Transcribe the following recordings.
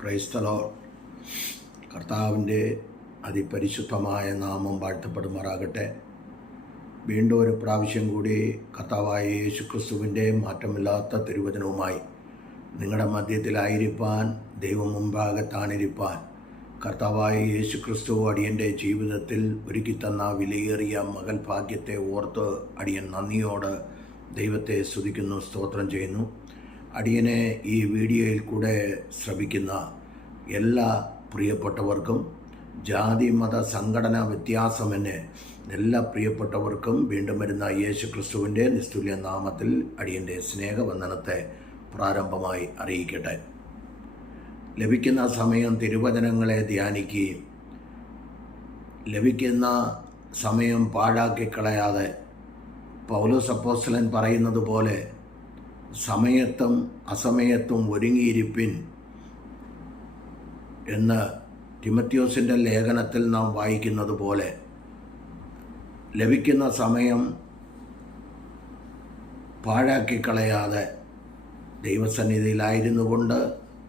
Praise the Lord. കർത്താവിൻ്റെ അതിപരിശുദ്ധമായ നാമം വാഴ്ത്തപ്പെടുമാറാകട്ടെ. വീണ്ടും ഒരു പ്രാവശ്യം കൂടി കർത്താവായ യേശുക്രിസ്തുവിൻ്റെ മാറ്റമില്ലാത്ത തിരുവചനവുമായി നിങ്ങളുടെ മധ്യത്തിലായിരിക്കാൻ, ദൈവം മുമ്പാകെ താണിരിപ്പാൻ കർത്താവായ യേശുക്രിസ്തു അടിയൻ്റെ ജീവിതത്തിൽ ഒരുക്കിത്തന്ന വിലയേറിയ മകൾ ഭാഗ്യത്തെ ഓർത്ത് അടിയൻ നന്ദിയോട് ദൈവത്തെ സ്തുതിക്കുന്നു, സ്തോത്രം ചെയ്യുന്നു. അടിയനെ ഈ വീഡിയോയിൽ കൂടെ ശ്രവിക്കുന്ന എല്ലാ പ്രിയപ്പെട്ടവർക്കും, ജാതി മത സംഘടനാ വ്യത്യാസമെന്നെ എല്ലാ പ്രിയപ്പെട്ടവർക്കും വീണ്ടും വരുന്ന യേശു ക്രിസ്തുവിൻ്റെ നിസ്തുല്യ നാമത്തിൽ അടിയൻ്റെ സ്നേഹവന്ദനത്തെ പ്രാരംഭമായി അറിയിക്കട്ടെ. ലഭിക്കുന്ന സമയം തിരുവചനങ്ങളെ ധ്യാനിക്കുകയും ലഭിക്കുന്ന സമയം പാഴാക്കിക്കളയാതെ പൗലോസ് അപ്പോസ്തലൻ പറയുന്നത് പോലെ സമയത്തും അസമയത്തും ഒരുങ്ങിയിരിപ്പിൻ എന്ന് തിമത്യോസിൻ്റെ ലേഖനത്തിൽ നാം വായിക്കുന്നത് പോലെ ലഭിക്കുന്ന സമയം പാഴാക്കിക്കളയാതെ ദൈവസന്നിധിയിലായിരുന്നു കൊണ്ട്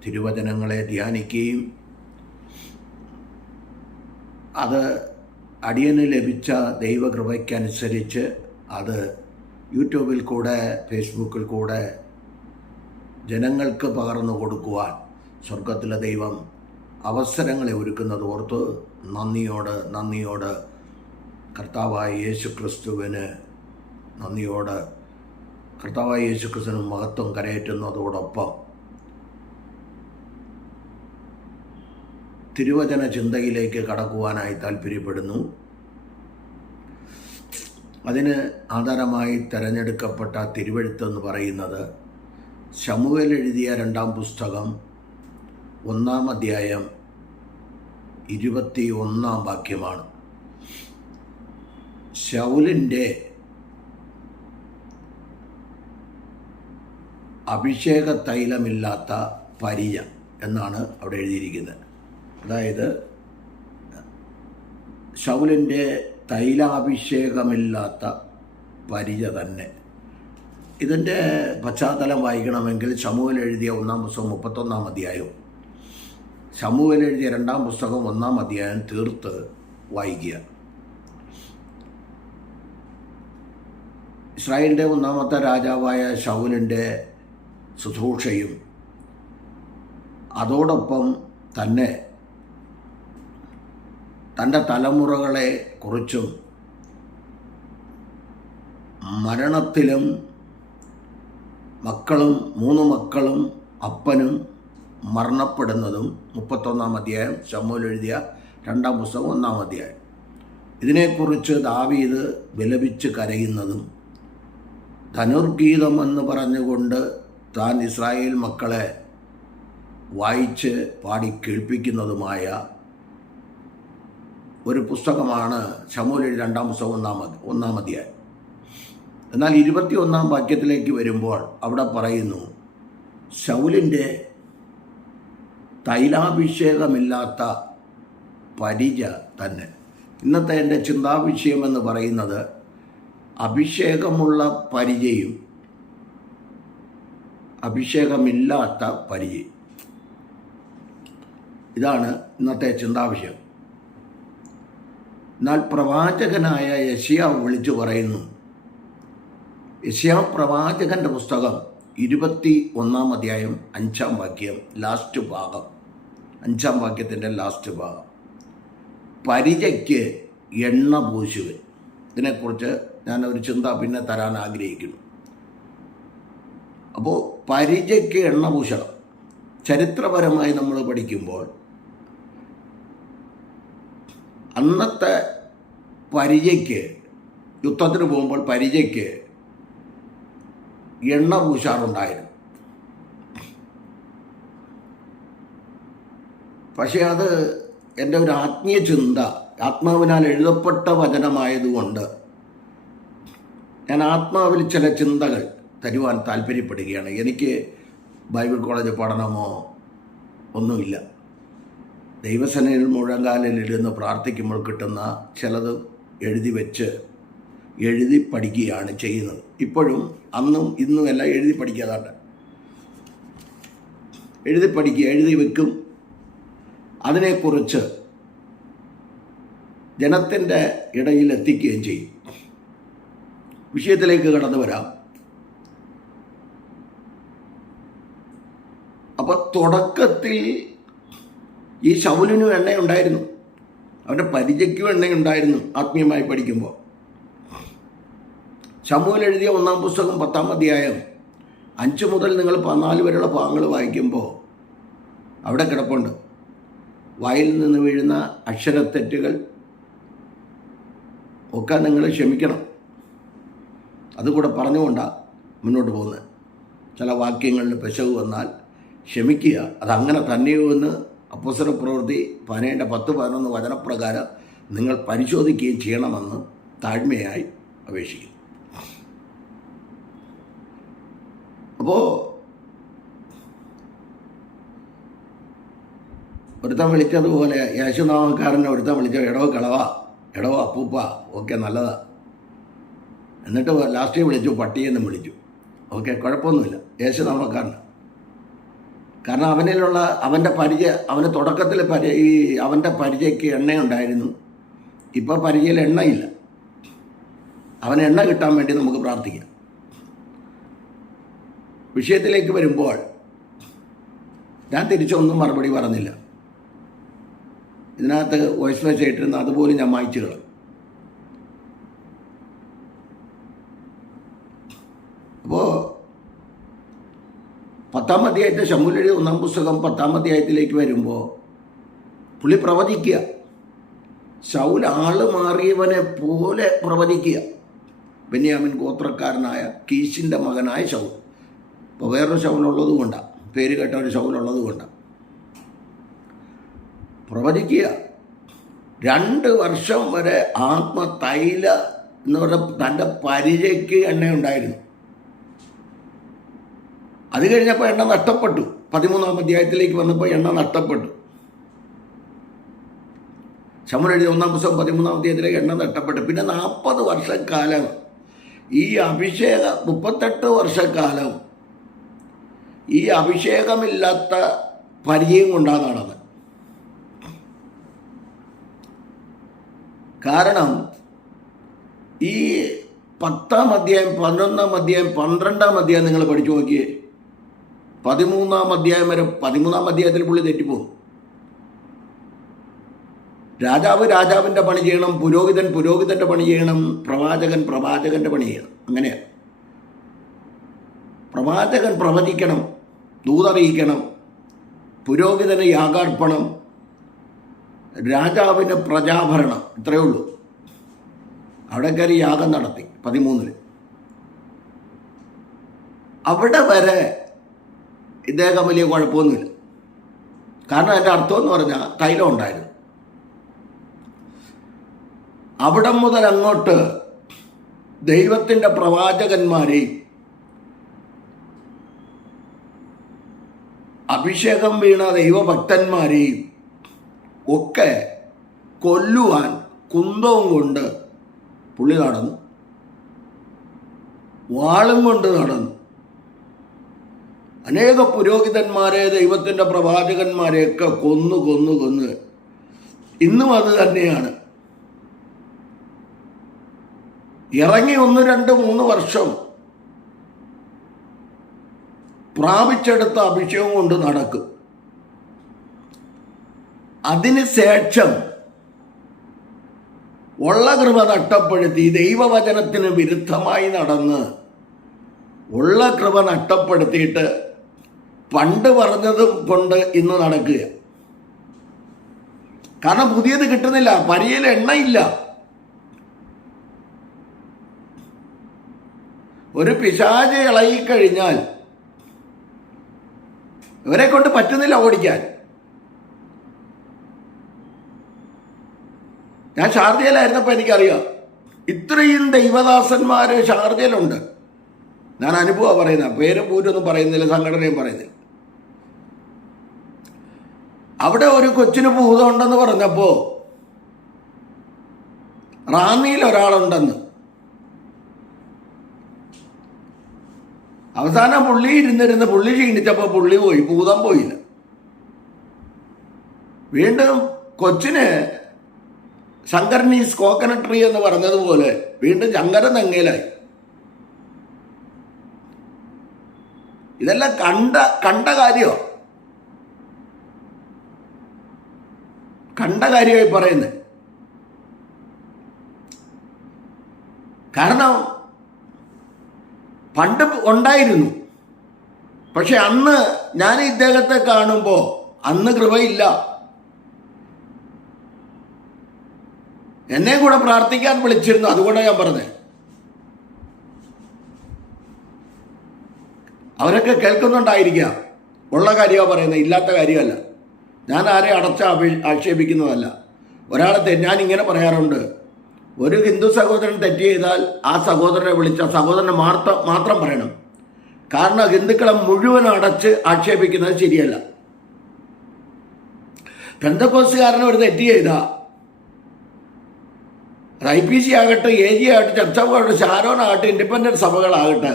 തിരുവചനങ്ങളെ ധ്യാനിക്കുകയും അത് അടിയന് ലഭിച്ച ദൈവകൃപയ്ക്കനുസരിച്ച് അത് യൂട്യൂബിൽ കൂടെ ഫേസ്ബുക്കിൽ കൂടെ ജനങ്ങൾക്ക് പകർന്നു കൊടുക്കുവാൻ സ്വർഗത്തിലെ ദൈവം അവസരങ്ങളെ ഒരുക്കുന്നത് ഓർത്ത് നന്ദിയോട് കർത്താവായ യേശുക്രിസ്തുവിന് നന്ദിയോട് കർത്താവായ യേശുക്രിസ്തുവിന് മഹത്വം കരയേറ്റുന്നതോടൊപ്പം തിരുവചന ചിന്തയിലേക്ക് കടക്കുവാനായി താല്പര്യപ്പെടുന്നു. അതിന് ആധാരമായി തിരഞ്ഞെടുക്കപ്പെട്ട തിരുവെഴുത്തെന്ന് പറയുന്നത് ശമൂവേൽ എഴുതിയ 2-ാം പുസ്തകം 1-ാം അധ്യായം 21-ാം വാക്യമാണ്. ശൗലിൻ്റെ അഭിഷേക തൈലമില്ലാത്ത പരിച എന്നാണ് അവിടെ എഴുതിയിരിക്കുന്നത്. അതായത് ശൗലിൻ്റെ തൈലാഭിഷേകമില്ലാത്ത പരിച തന്നെ. ഇതിൻ്റെ പശ്ചാത്തലം വായിക്കണമെങ്കിൽ ശമൂവേൽ എഴുതിയ 1-ാം പുസ്തകം 31-ാം അധ്യായം, ശമൂവേൽ എഴുതിയ 2-ാം പുസ്തകം 1-ാം അധ്യായം തീർത്ത് വായിക്കുക. ഇസ്രായേലിൻ്റെ 1-ാമത്തെ രാജാവായ ശൗലിൻ്റെ ശുശ്രൂഷയും അതോടൊപ്പം തന്നെ തൻ്റെ തലമുറകളെ കുറിച്ചും മരണത്തിലും മൂന്ന് മക്കളും അപ്പനും മരണപ്പെടുന്നതും 31-ാം അധ്യായം ശമൂവേൽ എഴുതിയ 2-ാം പുസ്തകം 1-ാം അധ്യായം. ഇതിനെക്കുറിച്ച് ദാവീദ് വിലപിച്ച് കരയുന്നതും ധനുർഗീതം എന്ന് പറഞ്ഞുകൊണ്ട് താൻ ഇസ്രായേൽ മക്കളെ വായിച്ച് പാടി കേൾപ്പിക്കുന്നതുമായ ഒരു പുസ്തകമാണ് ശമൂവേൽ എഴുതിയ 2-ാം പുസ്തകം 1-ാം അധ്യായം. എന്നാൽ 21-ാം വാക്യത്തിലേക്ക് വരുമ്പോൾ അവിടെ പറയുന്നു, ശൗലിൻ്റെ തൈലാഭിഷേകമില്ലാത്ത പരിച തന്നെ. ഇന്നത്തെ എൻ്റെ ചിന്താവിഷയം എന്ന് പറയുന്നത് അഭിഷേകമുള്ള പരിചയും അഭിഷേകമില്ലാത്ത പരിചയും. ഇതാണ് ഇന്നത്തെ ചിന്താവിഷയം. എന്നാൽ പ്രവാചകനായ യെശയ്യാവ് വിളിച്ചു പറയുന്നു, യെശയ്യാവ് പ്രവാചകൻ്റെ പുസ്തകം 21-ാം അധ്യായം 5-ാം വാക്യം ലാസ്റ്റ് ഭാഗം, 5-ാം വാക്യത്തിൻ്റെ ലാസ്റ്റ് ഭാഗം, പരിചയ്ക്ക് എണ്ണ പൂശുവൻ. ഇതിനെക്കുറിച്ച് ഞാനൊരു ചിന്ത പിന്നെ തരാൻ ആഗ്രഹിക്കുന്നു. അപ്പോൾ പരിചയ്ക്ക് എണ്ണ പൂശണം. ചരിത്രപരമായി നമ്മൾ പഠിക്കുമ്പോൾ അന്നത്തെ പരിചയ്ക്ക്, യുദ്ധത്തിന് പോകുമ്പോൾ പരിചയ്ക്ക് എണ്ണ പൂശാറുണ്ടായിരുന്നു. പക്ഷേ അത് എൻ്റെ ഒരു ആത്മീയ ചിന്ത, ആത്മാവിനാൽ എഴുതപ്പെട്ട വചനമായതുകൊണ്ട് ഞാൻ ആത്മാവിൽ ചില ചിന്തകൾ തരുവാൻ താല്പര്യപ്പെടുകയാണ്. എനിക്ക് ബൈബിൾ കോളേജ് പഠനമോ ഒന്നുമില്ല. ദൈവസേനയിൽ മുഴങ്കാലിലിരുന്ന് പ്രാർത്ഥിക്കുമ്പോൾ കിട്ടുന്ന ചിലത് എഴുതി പഠിക്കുകയാണ് ചെയ്യുന്നത്. ഇപ്പോഴും അന്നും ഇന്നും എല്ലാം എഴുതി പഠിക്കാതാണ്ട് എഴുതി പഠിക്കുക, എഴുതി വെക്കും, അതിനെക്കുറിച്ച് ജനത്തിൻ്റെ ഇടയിൽ എത്തിക്കുകയും ചെയ്യും. വിഷയത്തിലേക്ക് കടന്നു വരാം. അപ്പോൾ തുടക്കത്തിൽ ഈ ശൗലിനും എണ്ണയുണ്ടായിരുന്നു, അവൻ്റെ പരിചയ്ക്കും എണ്ണയുണ്ടായിരുന്നു. ആത്മീയമായി പഠിക്കുമ്പോൾ ശമൂവേൽ എഴുതിയ 1-ാം പുസ്തകം 10-ാം അധ്യായം 5 മുതൽ നിങ്ങൾ 14 വരെയുള്ള ഭാഗങ്ങൾ വായിക്കുമ്പോൾ അവിടെ കിടപ്പുണ്ട്. വായിൽ നിന്ന് വീഴുന്ന അക്ഷരത്തെറ്റുകൾ ഒക്കെ നിങ്ങൾ ക്ഷമിക്കണം. അതുകൂടെ പറഞ്ഞുകൊണ്ടാണ് മുന്നോട്ട് പോകുന്നത്. ചില വാക്യങ്ങളിൽ പിശക് വന്നാൽ ക്ഷമിക്കുക. അതങ്ങനെ തന്നെയോ എന്ന് അപ്പോസ്തലപ്രവൃത്തി 12-10-11 വചനപ്രകാരം നിങ്ങൾ പരിശോധിക്കുകയും ചെയ്യണമെന്ന് താഴ്മയായി അപേക്ഷിക്കുന്നു. അപ്പോൾ ഒരുത്തൻ വിളിച്ചതുപോലെ യേശുനാമക്കാരനെ ഒരുത്തൻ വിളിച്ച എടോ കളവ, എടോ അപ്പൂപ്പ, ഓക്കെ നല്ലതാ. എന്നിട്ട് ലാസ്റ്റ് വിളിച്ചു പട്ടിയെന്നും വിളിച്ചു. ഓക്കെ, കുഴപ്പമൊന്നുമില്ല, യേശുനാമക്കാരന്. കാരണം അവനിലുള്ള അവൻ്റെ പരിചയ, അവന് തുടക്കത്തിൽ അവൻ്റെ പരിചയക്ക് എണ്ണയുണ്ടായിരുന്നു. ഇപ്പോൾ പരിചയയിൽ എണ്ണയില്ല. അവന് എണ്ണ കിട്ടാൻ വേണ്ടി നമുക്ക് പ്രാർത്ഥിക്കാം. വിഷയത്തിലേക്ക് വരുമ്പോൾ ഞാൻ തിരിച്ചൊന്നും മറുപടി പറഞ്ഞില്ല. ഇതിനകത്ത് വോയിസ് മെസ്സേജ് ഇട്ടിരുന്ന അതുപോലും ഞാൻ മായ്ച്ചു കളഞ്ഞു. അപ്പോൾ 10-ാം അധ്യായത്തെ ശമൂവേൽ എഴുതിയ 1-ാം പുസ്തകം 10-ാം അധ്യായത്തിലേക്ക് വരുമ്പോൾ പുള്ളി പ്രവചിക്കുക. ശൗൽ ആള് മാറിയവനെ പോലെ പ്രവചിക്കുക. ബെന്യാമിൻ ഗോത്രക്കാരനായ കീശിൻ്റെ മകനായ ശൗൽ. ഇപ്പോൾ വേറൊരു ശൗലുള്ളത് കൊണ്ടാണ്, പേര് കേട്ട ഒരു ശൗലുള്ളത് കൊണ്ടാണ് പ്രവചിക്കുക. 2 വർഷം വരെ ആത്മതൈല എന്ന് പറഞ്ഞ തൻ്റെ പരിചയ്ക്ക് എണ്ണയുണ്ടായിരുന്നു. അത് കഴിഞ്ഞപ്പോൾ എണ്ണ നഷ്ടപ്പെട്ടു. 13-ാം അധ്യായത്തിലേക്ക് വന്നപ്പോൾ എണ്ണ നഷ്ടപ്പെട്ടു. ശമൂവേൽ എഴുതിയ 1-ാം പുസ്തകം 13-ാം അധ്യായത്തിലേക്ക് എണ്ണ നഷ്ടപ്പെട്ടു. പിന്നെ 40 വർഷക്കാലം ഈ 38 വർഷക്കാലം ഈ അഭിഷേകമില്ലാത്ത പരിചയം കൊണ്ടാണ് നടന്നത്. കാരണം ഈ 10-ാം അധ്യായം, 11-ാം അധ്യായം, 12-ാം അധ്യായം നിങ്ങൾ പഠിച്ചു നോക്കിയേ. 13-ാം അധ്യായം വരെ, 13-ാം അധ്യായത്തിൽ പുള്ളി തെറ്റിപ്പോകും. രാജാവ് രാജാവിൻ്റെ പണി ചെയ്യണം, പുരോഹിതൻ പുരോഹിതൻ്റെ പണി ചെയ്യണം, പ്രവാചകൻ പ്രവാചകൻ്റെ പണി ചെയ്യണം. അങ്ങനെയാണ്. പ്രവാചകൻ പ്രവചിക്കണം, ദൂതറിയിക്കണം, പുരോഹിതന് യാഗാർപ്പണം, രാജാവിന് പ്രജാഭരണം. ഇത്രയേ ഉള്ളൂ. അവിടെ കയറി യാഗം നടത്തി 13-ൽ. അവിടെ വരെ ഇദ്ദേഹം വലിയ കുഴപ്പമൊന്നുമില്ല. കാരണം അതിൻ്റെ അർത്ഥം എന്ന് പറഞ്ഞാൽ തൈലം ഉണ്ടായിരുന്നു. അവിടെ മുതൽ അങ്ങോട്ട് ദൈവത്തിൻ്റെ പ്രവാചകന്മാരെയും അഭിഷേകം വീണ ദൈവഭക്തന്മാരെയും ഒക്കെ കൊല്ലുവാൻ കുന്തവും കൊണ്ട് പുള്ളി നടന്നു, വാളും കൊണ്ട് നടന്നു. അനേക പുരോഹിതന്മാരെ, ദൈവത്തിൻ്റെ പ്രവാചകന്മാരെയൊക്കെ കൊന്ന് ഇന്നും അത് തന്നെയാണ്. ഇറങ്ങി 1, 2, 3 വർഷം പ്രാപിച്ചെടുത്ത അഭിഷേകം കൊണ്ട് നടക്കും. അതിനുശേഷം ഉള്ള കൃപ നഷ്ടപ്പെടുത്തി ദൈവവചനത്തിന് വിരുദ്ധമായി നടന്ന് ഉള്ള കൃപ നഷ്ടപ്പെടുത്തിയിട്ട് പണ്ട് പറഞ്ഞതും കൊണ്ട് ഇന്ന് നടക്കുക. കാരണം പുതിയത് കിട്ടുന്നില്ല, പരിയിൽ എണ്ണയില്ല. ഒരു പിശാച് ഇളകിക്കഴിഞ്ഞാൽ ഇവരെ കൊണ്ട് പറ്റുന്നില്ല ഓടിക്കാൻ. ഞാൻ ഷാർജയിലായിരുന്നപ്പോൾ എനിക്കറിയാം, ഇത്രയും ദൈവദാസന്മാർ ഷാർജയിലുണ്ട്. ഞാൻ അനുഭവമാണ് പറയുന്നത്, പേരും പൂരൊന്നും പറയുന്നില്ല, സംഘടനയും പറയുന്നില്ല. അവിടെ ഒരു കൊച്ചിന് ഭൂതമുണ്ടെന്ന് പറഞ്ഞപ്പോൾ റാന്നിയിൽ ഒരാളുണ്ടെന്ന്. അവസാനം പുള്ളി ഇരുന്നിരുന്ന് പുള്ളി ക്ഷീണിച്ചപ്പോൾ പുള്ളി പോയി, ഭൂതം പോയില്ല. വീണ്ടും കൊച്ചിന് ശങ്കരനീസ് കോക്കനട്ട് ട്രീ എന്ന് പറഞ്ഞതുപോലെ വീണ്ടും ശങ്കരൻ തെങ്ങയിലായി. ഇതെല്ലാം കണ്ട കാര്യമോ? കണ്ട കാര്യമായി പറയുന്നത്. കാരണം പണ്ട് ഉണ്ടായിരുന്നു, പക്ഷെ അന്ന് ഞാൻ ഇദ്ദേഹത്തെ കാണുമ്പോൾ അന്ന് കൃപയില്ല. എന്നെ കൂടെ പ്രാർത്ഥിക്കാൻ വിളിച്ചിരുന്നു, അതുകൊണ്ടാണ് ഞാൻ പറഞ്ഞത്. അവരൊക്കെ കേൾക്കുന്നുണ്ടായിരിക്കാം. ഉള്ള കാര്യമാണ് പറയുന്നത്, ഇല്ലാത്ത കാര്യമല്ല. ഞാൻ ആരെയും ആക്ഷേപിക്കുന്നതല്ല. ഒരാളെ ഞാൻ ഇങ്ങനെ പറയാറുണ്ട്, ഒരു ഹിന്ദു സഹോദരൻ തെറ്റ് ചെയ്താൽ ആ സഹോദരനെ വിളിച്ച സഹോദരനെ മാത്രം പറയണം. കാരണം ഹിന്ദുക്കളെ മുഴുവൻ അടച്ച് ആക്ഷേപിക്കുന്നത് ശരിയല്ല. പെന്തക്കോസ്തുകാരന് ഒരു തെറ്റ് ചെയ്താൽ IPC ആകട്ടെ, AG ആകട്ടെ, ചർച്ചകളാകട്ടെ, ഷാരോനാകട്ടെ, ഇൻഡിപെൻഡന്റ് സഭകളാകട്ടെ,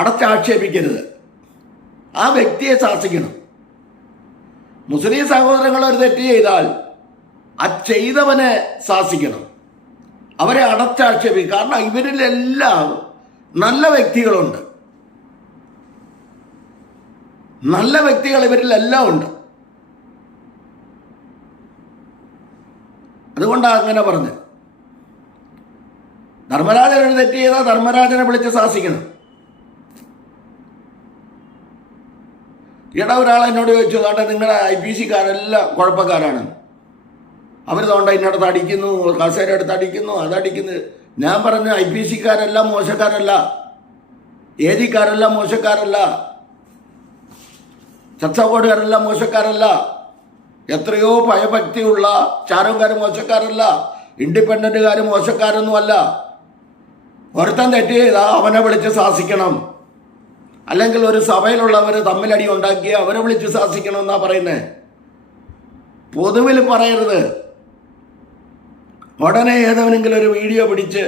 അടച്ചാക്ഷേപിക്കരുത്. ആ വ്യക്തിയെ ശാസിക്കണം. മുസ്ലിം സഹോദരങ്ങൾ ഒരു തെറ്റ് ചെയ്താൽ ആ ചെയ്തവനെ ശാസിക്കണം, അവരെ അടച്ചാക്ഷേപിക്കും. കാരണം ഇവരിലെല്ലാം നല്ല വ്യക്തികളുണ്ട്, നല്ല വ്യക്തികൾ ഇവരിലെല്ലാം ഉണ്ട്. അതുകൊണ്ടാണ് അങ്ങനെ പറഞ്ഞത്. ധർമ്മരാജൻ ഒരു തെറ്റ് ചെയ്താൽ ധർമ്മരാജനെ വിളിച്ച് ശാസിക്കണം. ഈയിടെ ഒരാൾ എന്നോട് ചോദിച്ചു, അതുകൊണ്ട് നിങ്ങളുടെ IPC-കാരെല്ലാം കുഴപ്പക്കാരാണ്, അവർ തോണ്ട ഇന്നടത്ത് അടിക്കുന്നു, കസേര എടുത്ത് അടിക്കുന്നു, അതടിക്കുന്നു. ഞാൻ പറഞ്ഞു, IPC-കാരെല്ലാം മോശക്കാരല്ല, AG-കാരെല്ലാം മോശക്കാരല്ല, ചർച്ചകോടുകാരെല്ലാം മോശക്കാരല്ല, എത്രയോ ഭയഭക്തിയുള്ള ചാരംകാർ മോശക്കാരല്ല, ഇൻഡിപെൻഡന്റുകാർ മോശക്കാരൊന്നുമല്ല. ഒരുത്തൻ തെറ്റ് ചെയ്താൽ അവനെ വിളിച്ച് ശാസിക്കണം. അല്ലെങ്കിൽ ഒരു സഭയിലുള്ളവർ തമ്മിലടി ഉണ്ടാക്കി അവരെ വിളിച്ച് ശാസിക്കണം എന്നാ പറയുന്നത്. പൊതുവിൽ പറയരുത്. ഉടനെ ഏതെങ്കിലും ഒരു വീഡിയോ പിടിച്ച്,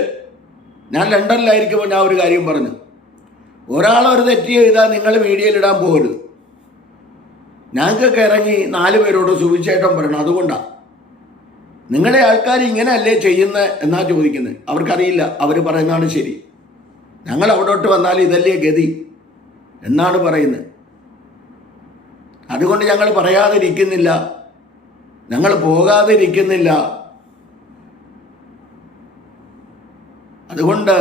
ഞാൻ ലണ്ടനിലായിരിക്കുമ്പോൾ ഞാൻ ഒരു കാര്യം പറഞ്ഞു, ഒരാളൊരു തെറ്റ് ചെയ്താൽ നിങ്ങൾ വീഡിയോയിലിടാൻ പോകരുത്. ഞങ്ങൾക്കൊക്കെ ഇറങ്ങി 4 പേരോട് സുവിശേഷം പറയണം. അതുകൊണ്ടാണ് നിങ്ങളെ ആൾക്കാർ ഇങ്ങനെയല്ലേ ചെയ്യുന്നത് എന്നാ ചോദിക്കുന്നത്. അവർക്കറിയില്ല, അവർ പറയുന്നതാണ് ശരി. ഞങ്ങൾ അവിടോട്ട് വന്നാൽ ഇതല്ലേ ഗതി എന്നാണ് പറയുന്നത്. അതുകൊണ്ട് ഞങ്ങൾ പറയാതിരിക്കുന്നില്ല, ഞങ്ങൾ പോകാതിരിക്കുന്നില്ല. അതുകൊണ്ട്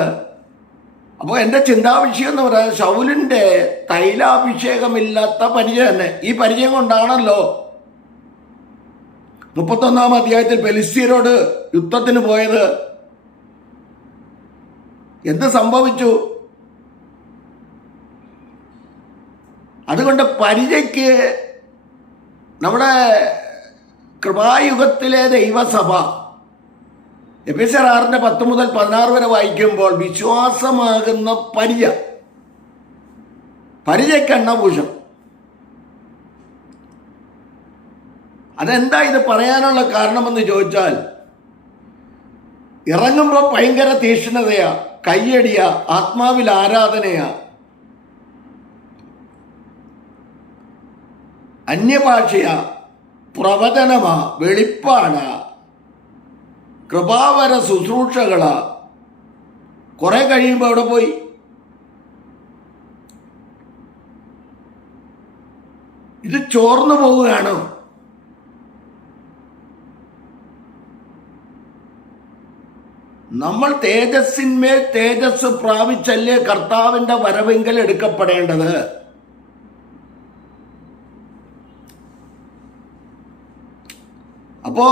അപ്പോൾ എൻ്റെ ചിന്താവിഷയം എന്ന് പറയാൻ ശൗലിൻ്റെ തൈലാഭിഷേകമില്ലാത്ത പരിചയം തന്നെ. ഈ പരിചയം കൊണ്ടാണല്ലോ 31-ാം അധ്യായത്തിൽ ഫെലിസ്ത്യരോട് യുദ്ധത്തിന് പോയത്. എന്ത് സംഭവിച്ചു? അതുകൊണ്ട് പരിചയ്ക്ക് നമ്മുടെ കൃപായുഗത്തിലെ ദൈവസഭ എഫെസ്യർ 6:10 മുതൽ 16 വരെ വായിക്കുമ്പോൾ വിശ്വാസമാകുന്ന പരിചയ്ക്ക് എണ്ണഭൂഷം. അതെന്താ ഇത് പറയാനുള്ള കാരണമെന്ന് ചോദിച്ചാൽ, ഇറങ്ങുമ്പോൾ ഭയങ്കര തീക്ഷ്ണതയാ, കയ്യടിയാ, ആത്മാവിൽ ആരാധനയാ, അന്യഭാഷയാ, പ്രവചനമാ, വെളിപ്പാണ്, കൃപാവര ശുശ്രൂഷകളാ. കുറെ കഴിയുമ്പോൾ അവിടെ പോയി. ഇത് ചോർന്നു പോവുകയാണ്. നമ്മൾ തേജസ്സിന്മേൽ തേജസ് പ്രാപിച്ചല്ലേ കർത്താവിൻ്റെ വരവെങ്കിൽ എടുക്കപ്പെടേണ്ടത്. അപ്പോ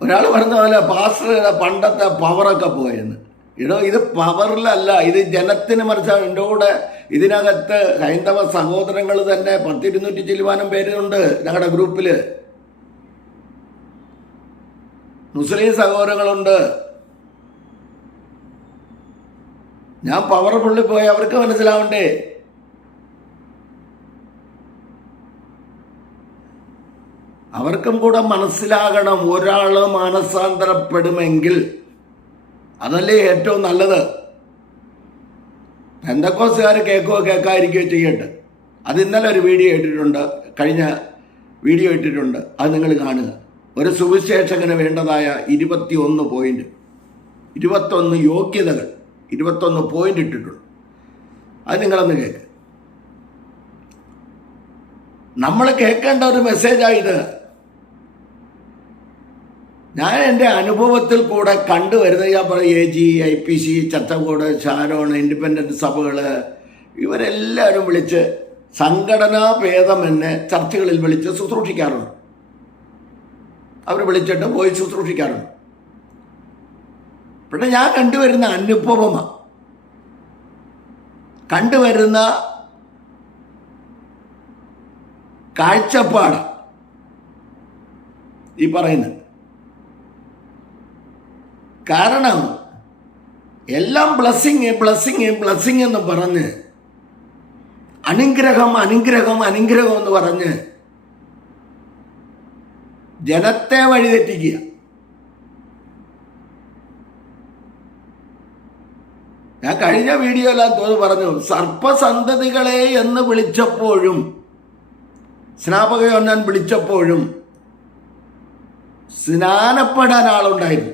ഒരാൾ പറഞ്ഞ പോലെ പാസ്റ്ററുടെ പണ്ടത്തെ പവറൊക്കെ പോയെന്ന്. ഇത് പവറിലല്ല, ഇത് ജനത്തിന് മനസ്സിലാവും. എൻ്റെ കൂടെ ഇതിനകത്ത് ഹൈന്ദവ സഹോദരങ്ങൾ തന്നെ 100-200 ചില്ലുവാനും പേരുണ്ട് ഞങ്ങളുടെ ഗ്രൂപ്പിൽ. മുസ്ലിം സഹോദരങ്ങളുണ്ട്. ഞാൻ പവർഫുള്ളിൽ പോയി അവർക്ക് മനസ്സിലാവണ്ടേ? അവർക്കും കൂടെ മനസ്സിലാകണം. ഒരാൾ മാനസാന്തരപ്പെടുമെങ്കിൽ അതല്ലേ ഏറ്റവും നല്ലത്. പെന്തക്കോസ്തുകാർ കേൾക്കുകയോ കേൾക്കാതിരിക്കുകയോ ചെയ്യട്ടെ, അത് ഇന്നലെ ഒരു വീഡിയോ ഇട്ടിട്ടുണ്ട്, കഴിഞ്ഞ വീഡിയോ ഇട്ടിട്ടുണ്ട്, അത് നിങ്ങൾ കാണുക. ഒരു സുവിശേഷകന് വേണ്ടതായ 21 പോയിന്റ്, 21 യോഗ്യതകൾ, 21 പോയിന്റ് ഇട്ടിട്ടുണ്ട്. അത് നിങ്ങളൊന്ന് കേൾക്കുക. നമ്മൾ കേൾക്കേണ്ട ഒരു മെസ്സേജായത് ഞാൻ എൻ്റെ അനുഭവത്തിൽ കൂടെ കണ്ടുവരുന്നത്. ഞാൻ പറയും AG, IPC, ചട്ടക്കൂട്, ഷാരോൺ, ഇൻഡിപെൻഡൻറ്റ് സഭകൾ, ഇവരെല്ലാവരും വിളിച്ച് സംഘടനാ ഭേദം എന്നെ ചർച്ചകളിൽ വിളിച്ച് ശുശ്രൂഷിക്കാറുണ്ട്. അവർ വിളിച്ചിട്ട് പോയി ശുശ്രൂഷിക്കാറുണ്ട്. പക്ഷെ ഞാൻ കണ്ടുവരുന്ന അനുഭവമാണ്, കണ്ടുവരുന്ന കാഴ്ചപ്പാട് ഈ പറയുന്നത്. കാരണം എല്ലാം ബ്ലെസ്സിങ് ബ്ലെസ്സിങ് ബ്ലെസ്സിങ് എന്ന് പറഞ്ഞ്, അനുഗ്രഹം അനുഗ്രഹം അനുഗ്രഹം എന്ന് പറഞ്ഞ് ജനത്തെ വഴിതെറ്റിക്കുക. ഞാൻ കഴിഞ്ഞ വീഡിയോയിലാ തോന്നി പറഞ്ഞു, സർപ്പസന്തതികളെ എന്ന് വിളിച്ചപ്പോഴും സ്നാപക യോഹന്നാൻ വിളിച്ചപ്പോഴും സ്നാനപ്പെടാൻ ആളുണ്ടായിരുന്നു.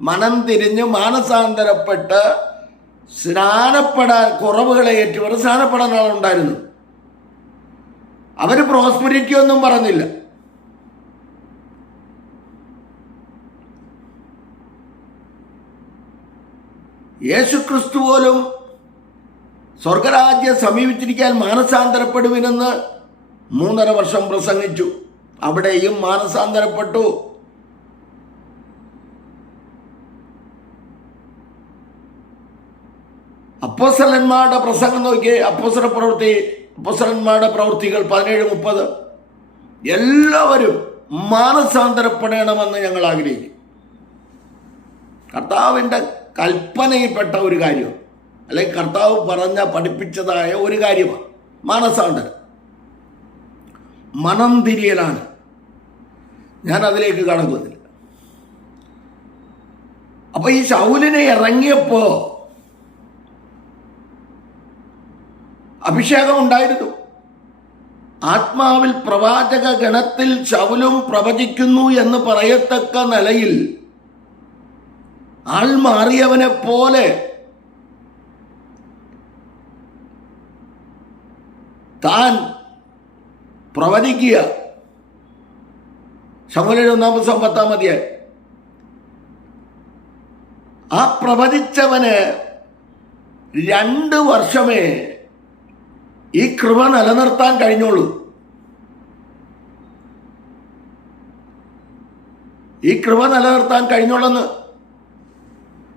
മനം തിരിഞ്ഞ് മാനസാന്തരപ്പെട്ട് സ്നാനപ്പെടാൻ, കുറവുകളെ ഏറ്റുവർ സ്നാനപ്പെടാൻ ആളുണ്ടായിരുന്നു. അവർ പ്രോസ്പെരിറ്റി ഒന്നും പറഞ്ഞില്ല. യേശുക്രിസ്തു പോലും സ്വർഗരാജ്യം സമീപിച്ചിരിക്കാൻ മാനസാന്തരപ്പെടുവിനെന്ന് 3.5 വർഷം പ്രസംഗിച്ചു. അവിടെയും മാനസാന്തരപ്പെട്ടു. അപ്പോസ്തലന്മാരുടെ പ്രസംഗം നോക്കിയേ. അപ്പോസ്തലന്മാരുടെ പ്രവൃത്തികൾ 17:30. എല്ലാവരും മാനസാന്തരപ്പെടണമെന്ന് ഞങ്ങൾ ആഗ്രഹിക്കും. കർത്താവിൻ്റെ കൽപ്പനയിൽപ്പെട്ട ഒരു കാര്യം, അല്ലെങ്കിൽ കർത്താവ് പഠിപ്പിച്ചതായ ഒരു കാര്യമാണ് മാനസാന്തരം, മനം തിരിയലാണ്. ഞാൻ അതിലേക്ക് കടക്കുന്നില്ല. അപ്പൊ ഈ ശൗലിനെ ഇറങ്ങിയപ്പോ അഭിഷേകം ഉണ്ടായിരുന്നു. ആത്മാവിൽ പ്രവാചക ഗണത്തിൽ ശൗലും പ്രവചിക്കുന്നു എന്ന് പറയത്തക്ക നിലയിൽ ആൾ മാറിയവനെ പോലെ താൻ പ്രവചിക്കുക. ശമൂവേൽ 1:10. ആ പ്രവചിച്ചവന് 2 വർഷമേ ഈ കൃപ നിലനിർത്താൻ കഴിഞ്ഞുള്ളൂ. ഈ കൃപ നിലനിർത്താൻ കഴിഞ്ഞോളെന്ന്.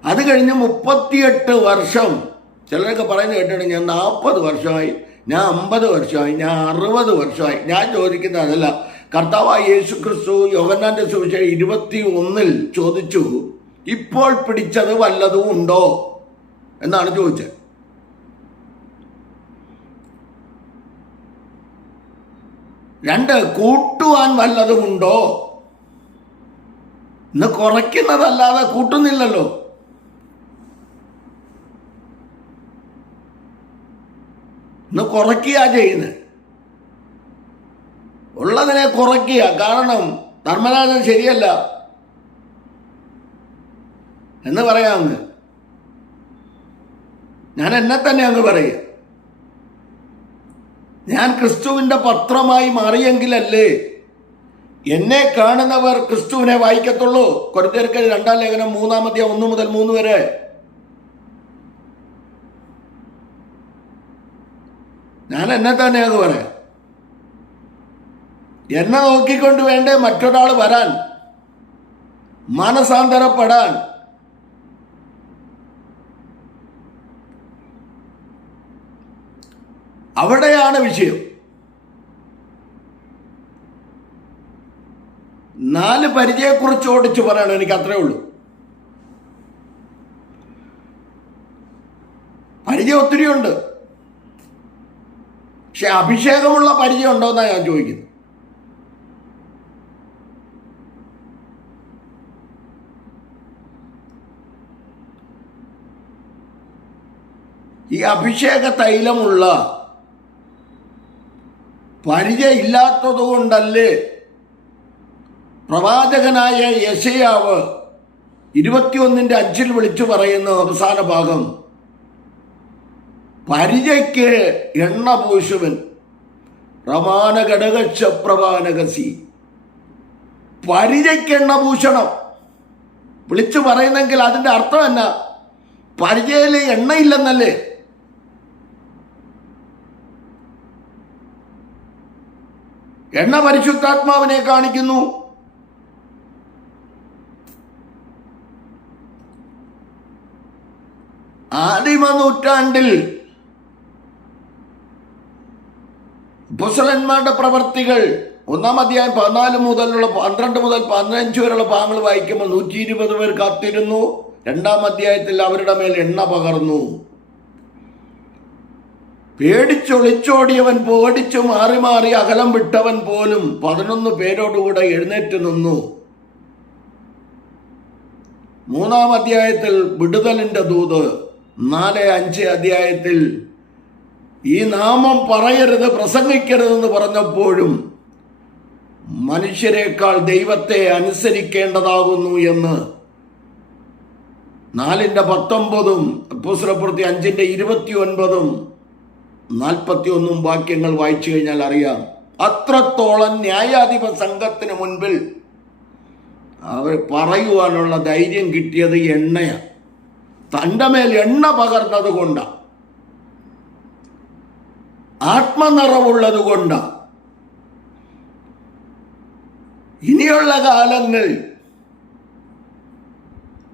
അത് കഴിഞ്ഞ് 38 വർഷം. ചിലരൊക്കെ പറയുന്നത് കേട്ടിട്ട് ഞാൻ 40 വർഷമായി, ഞാൻ 50 വർഷമായി, ഞാൻ 60 വർഷമായി. ഞാൻ ചോദിക്കുന്നത് അതല്ല. കർത്താവായ യേശുക്രിസ്തു യോഹന്നാന്റെ സുവിശേഷം 21 ചോദിച്ചു, ഇപ്പോൾ പിടിച്ചത് വല്ലതും ഉണ്ടോ എന്നാണ് ചോദിച്ചത്. രണ്ട്, കൂട്ടുവാൻ വല്ലതുമുണ്ടോ? ഇന്ന് കുറയ്ക്കുന്നതല്ലാതെ കൂട്ടുന്നില്ലല്ലോ. ഇന്ന് കുറയ്ക്കുക ചെയ്യുന്നത്, ഉള്ളതിനെ കുറയ്ക്കുക. കാരണം ധർമ്മരാജൻ ശരിയല്ല എന്ന് പറയാമെന്ന് ഞാൻ എന്നെ തന്നെ അങ്ങ് പറയുക. ഞാൻ ക്രിസ്തുവിൻ്റെ പത്രമായി മാറിയെങ്കിലല്ലേ എന്നെ കാണുന്നവർ ക്രിസ്തുവിനെ വായിക്കത്തുള്ളൂ. കൊരിന്ത്യർക്ക് 2-ാം ലേഖനം 3-ാം അധ്യായം 1 മുതൽ 3 വരെ. ഞാൻ എന്നെ തന്നെ അങ്ങ് പറയാം. എന്നെ നോക്കിക്കൊണ്ട് വേണ്ടേ മറ്റൊരാൾ വരാൻ, മാനസാന്തരപ്പെടാൻ. അവിടെയാണ് വിഷയം. 4 പരിചയക്കുറിച്ച് ഓടിച്ചു പറയണം, എനിക്ക് അത്രേ ഉള്ളൂ. പരിചയം ഒത്തിരിയുണ്ട്, പക്ഷെ അഭിഷേകമുള്ള പരിചയം ഉണ്ടോയെന്നാണ് ഞാൻ ചോദിക്കുന്നത്. ഈ അഭിഷേക തൈലമുള്ള പരിചയമില്ലാത്തതുകൊണ്ടല്ലേ പ്രവാചകനായ യെശയ്യാവ് 21:5 വിളിച്ചു പറയുന്ന അവസാന ഭാഗം, പരിചയ്ക്ക് എണ്ണ പൂശുവൻ റമാന ഘടകക്ഷ പ്രവാനകസി. പരിചയ്ക്ക് എണ്ണ പൂശണം വിളിച്ചു പറയുന്നെങ്കിൽ അതിൻ്റെ അർത്ഥം എന്നാ? പരിചയയിൽ എണ്ണയില്ലെന്നല്ലേ? എണ്ണ പരിശുദ്ധാത്മാവിനെ കാണിക്കുന്നു. ആദിമ നൂറ്റാണ്ടിൽ അപ്പോസ്തലന്മാരുടെ പ്രവർത്തികൾ 1-ാം അധ്യായം 14 മുതലുള്ള 12 മുതൽ 15 വരെയുള്ള ഭാഗങ്ങൾ വായിക്കുമ്പോൾ 120 പേർ കാത്തിരുന്നു. 2-ാം അധ്യായത്തിൽ അവരുടെ മേൽ എണ്ണ പകർന്നു. പേടിച്ചൊളിച്ചോടിയവൻ, പേടിച്ചു മാറി മാറി അകലം വിട്ടവൻ പോലും 11 പേരോടുകൂടെ എഴുന്നേറ്റ് നിന്നു. 3-ാം അധ്യായത്തിൽ വിടുതലിന്റെ ദൂത്, 4-5 അധ്യായത്തിൽ ഈ നാമം പറയരുത്, പ്രസംഗിക്കരുതെന്ന് പറഞ്ഞപ്പോഴും മനുഷ്യരെക്കാൾ ദൈവത്തെ അനുസരിക്കേണ്ടതാകുന്നു എന്ന് 4:19 അപ്പോസ്തലപ്രവൃത്തി 5:29 41 വാക്യങ്ങൾ വായിച്ചു കഴിഞ്ഞാൽ അറിയാം. അത്രത്തോളം ന്യായാധിപ സംഘത്തിന് മുൻപിൽ അവർ പറയുവാനുള്ള ധൈര്യം കിട്ടിയത് എണ്ണയാണ്. തൻ്റെ മേൽ എണ്ണ പകർന്നത് കൊണ്ടാണ്, ആത്മനിറവുള്ളത് കൊണ്ടാണ്. ഇനിയുള്ള കാലങ്ങൾ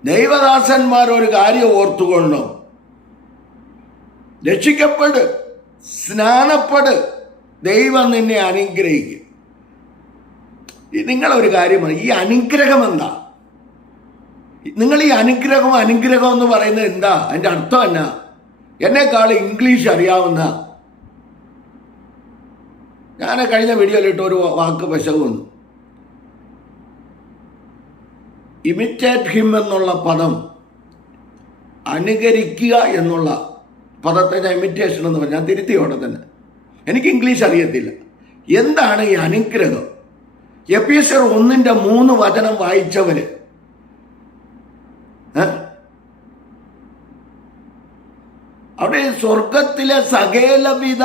ദൈവദാസന്മാർ ഒരു കാര്യം ഓർത്തുകൊണ്ടോ, രക്ഷിക്കപ്പെട്, സ്നാനപ്പെട്, ദൈവം നിന്നെ അനുഗ്രഹിക്കും. നിങ്ങളൊരു കാര്യമാണ്, ഈ അനുഗ്രഹം എന്താ? നിങ്ങൾ ഈ അനുഗ്രഹം എന്ന് പറയുന്നത് എന്താ? അതിൻ്റെ അർത്ഥം എന്നാ? എന്നെക്കാൾ ഇംഗ്ലീഷ് അറിയാവുന്ന, ഞാൻ കഴിഞ്ഞ വീഡിയോയിലിട്ട് ഒരു വാക്ക് പശക് വന്നു. ഇമിറ്റേറ്റ് ഹിം എന്നുള്ള പദം, അനുകരിക്കുക എന്നുള്ള പദത്തെ ഞാൻ ഇമിറ്റേഷൻ എന്ന് പറഞ്ഞാൽ ഞാൻ തിരുത്തിയോടെ തന്നെ. എനിക്ക് ഇംഗ്ലീഷ് അറിയത്തില്ല. എന്താണ് ഈ അനുഗ്രഹം? എഫെസ്യർ 1:3 വചനം വായിച്ചവര് അവിടെ സ്വർഗത്തിലെ സകലവിധ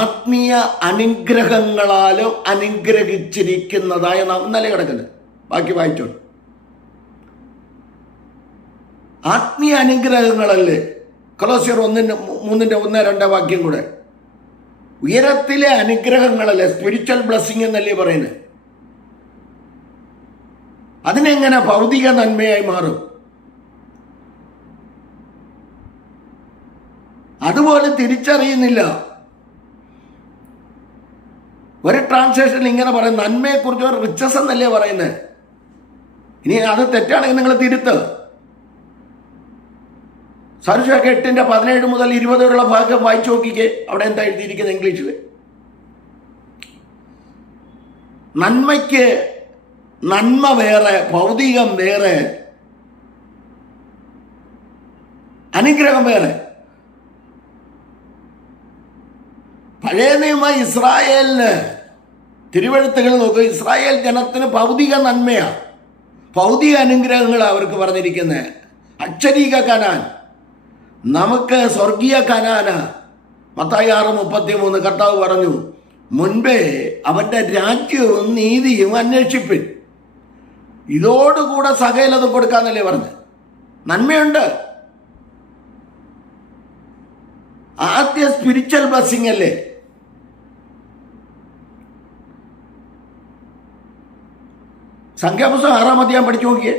ആത്മീയ അനുഗ്രഹങ്ങളാലും അനുഗ്രഹിച്ചിരിക്കുന്നതായ നാം ഇന്നലെ കിടക്കുന്നത്. ബാക്കി വായിച്ചോളൂ. ആത്മീയ അനുഗ്രഹങ്ങളല്ലേ? കൊലോസ്യർ 1:3-1-2 വാക്യം കൂടെ. ഉയരത്തിലെ അനുഗ്രഹങ്ങളല്ലേ? സ്പിരിച്വൽ ബ്ലെസ്സിങ് എന്നല്ലേ പറയുന്നത്. അതിനെങ്ങനെ ഭൗതിക നന്മയായി മാറും? അതുപോലെ തിരിച്ചറിയുന്നില്ല. ഒരു ട്രാൻസ്ലേഷനിൽ ഇങ്ങനെ പറയും, നന്മയെക്കുറിച്ച് ഒരു റിച്ചസ് എന്നല്ലേ പറയുന്നത്. ഇനി അത് തെറ്റാണെങ്കിൽ നിങ്ങൾ തിരുത്ത്. സദൃശവാക്യം 8:17 മുതൽ 20 വരെയുള്ള ഭാഗം വായിച്ചു നോക്കിക്കേ. അവിടെ എന്താ എഴുതിയിരിക്കുന്നത് ഇംഗ്ലീഷിൽ? നന്മയ്ക്ക് നന്മ വേറെ, ഭൗതികം വേറെ, അനുഗ്രഹം വേറെ. പഴയ നിയമ ഇസ്രായേലിന് തിരുവെഴുത്തുകൾ നോക്കുക, ഇസ്രായേൽ ജനത്തിന് ഭൗതിക നന്മയാണ്, ഭൗതിക അനുഗ്രഹങ്ങളാണ് അവർക്ക് പറഞ്ഞിരിക്കുന്നത്. അക്ഷരീക കനാൻ, നമുക്ക് സ്വർഗീയ കനാന. മത്തായി 6:33 കർത്താവ് പറഞ്ഞു, മുൻപേ അവന്റെ രാജ്യവും നീതിയും അന്വേഷിപ്പിൻ, ഇതോടുകൂടെ സകലതും കൊടുക്കാന്നല്ലേ പറഞ്ഞ്. നന്മയുണ്ട്. ആദ്യ സ്പിരിച്വൽ ബ്ലെസ്സിങ് അല്ലേ? സംഖ്യാപുസ്തകം 6-ാം അധ്യായം പഠിച്ചു നോക്കിയേ.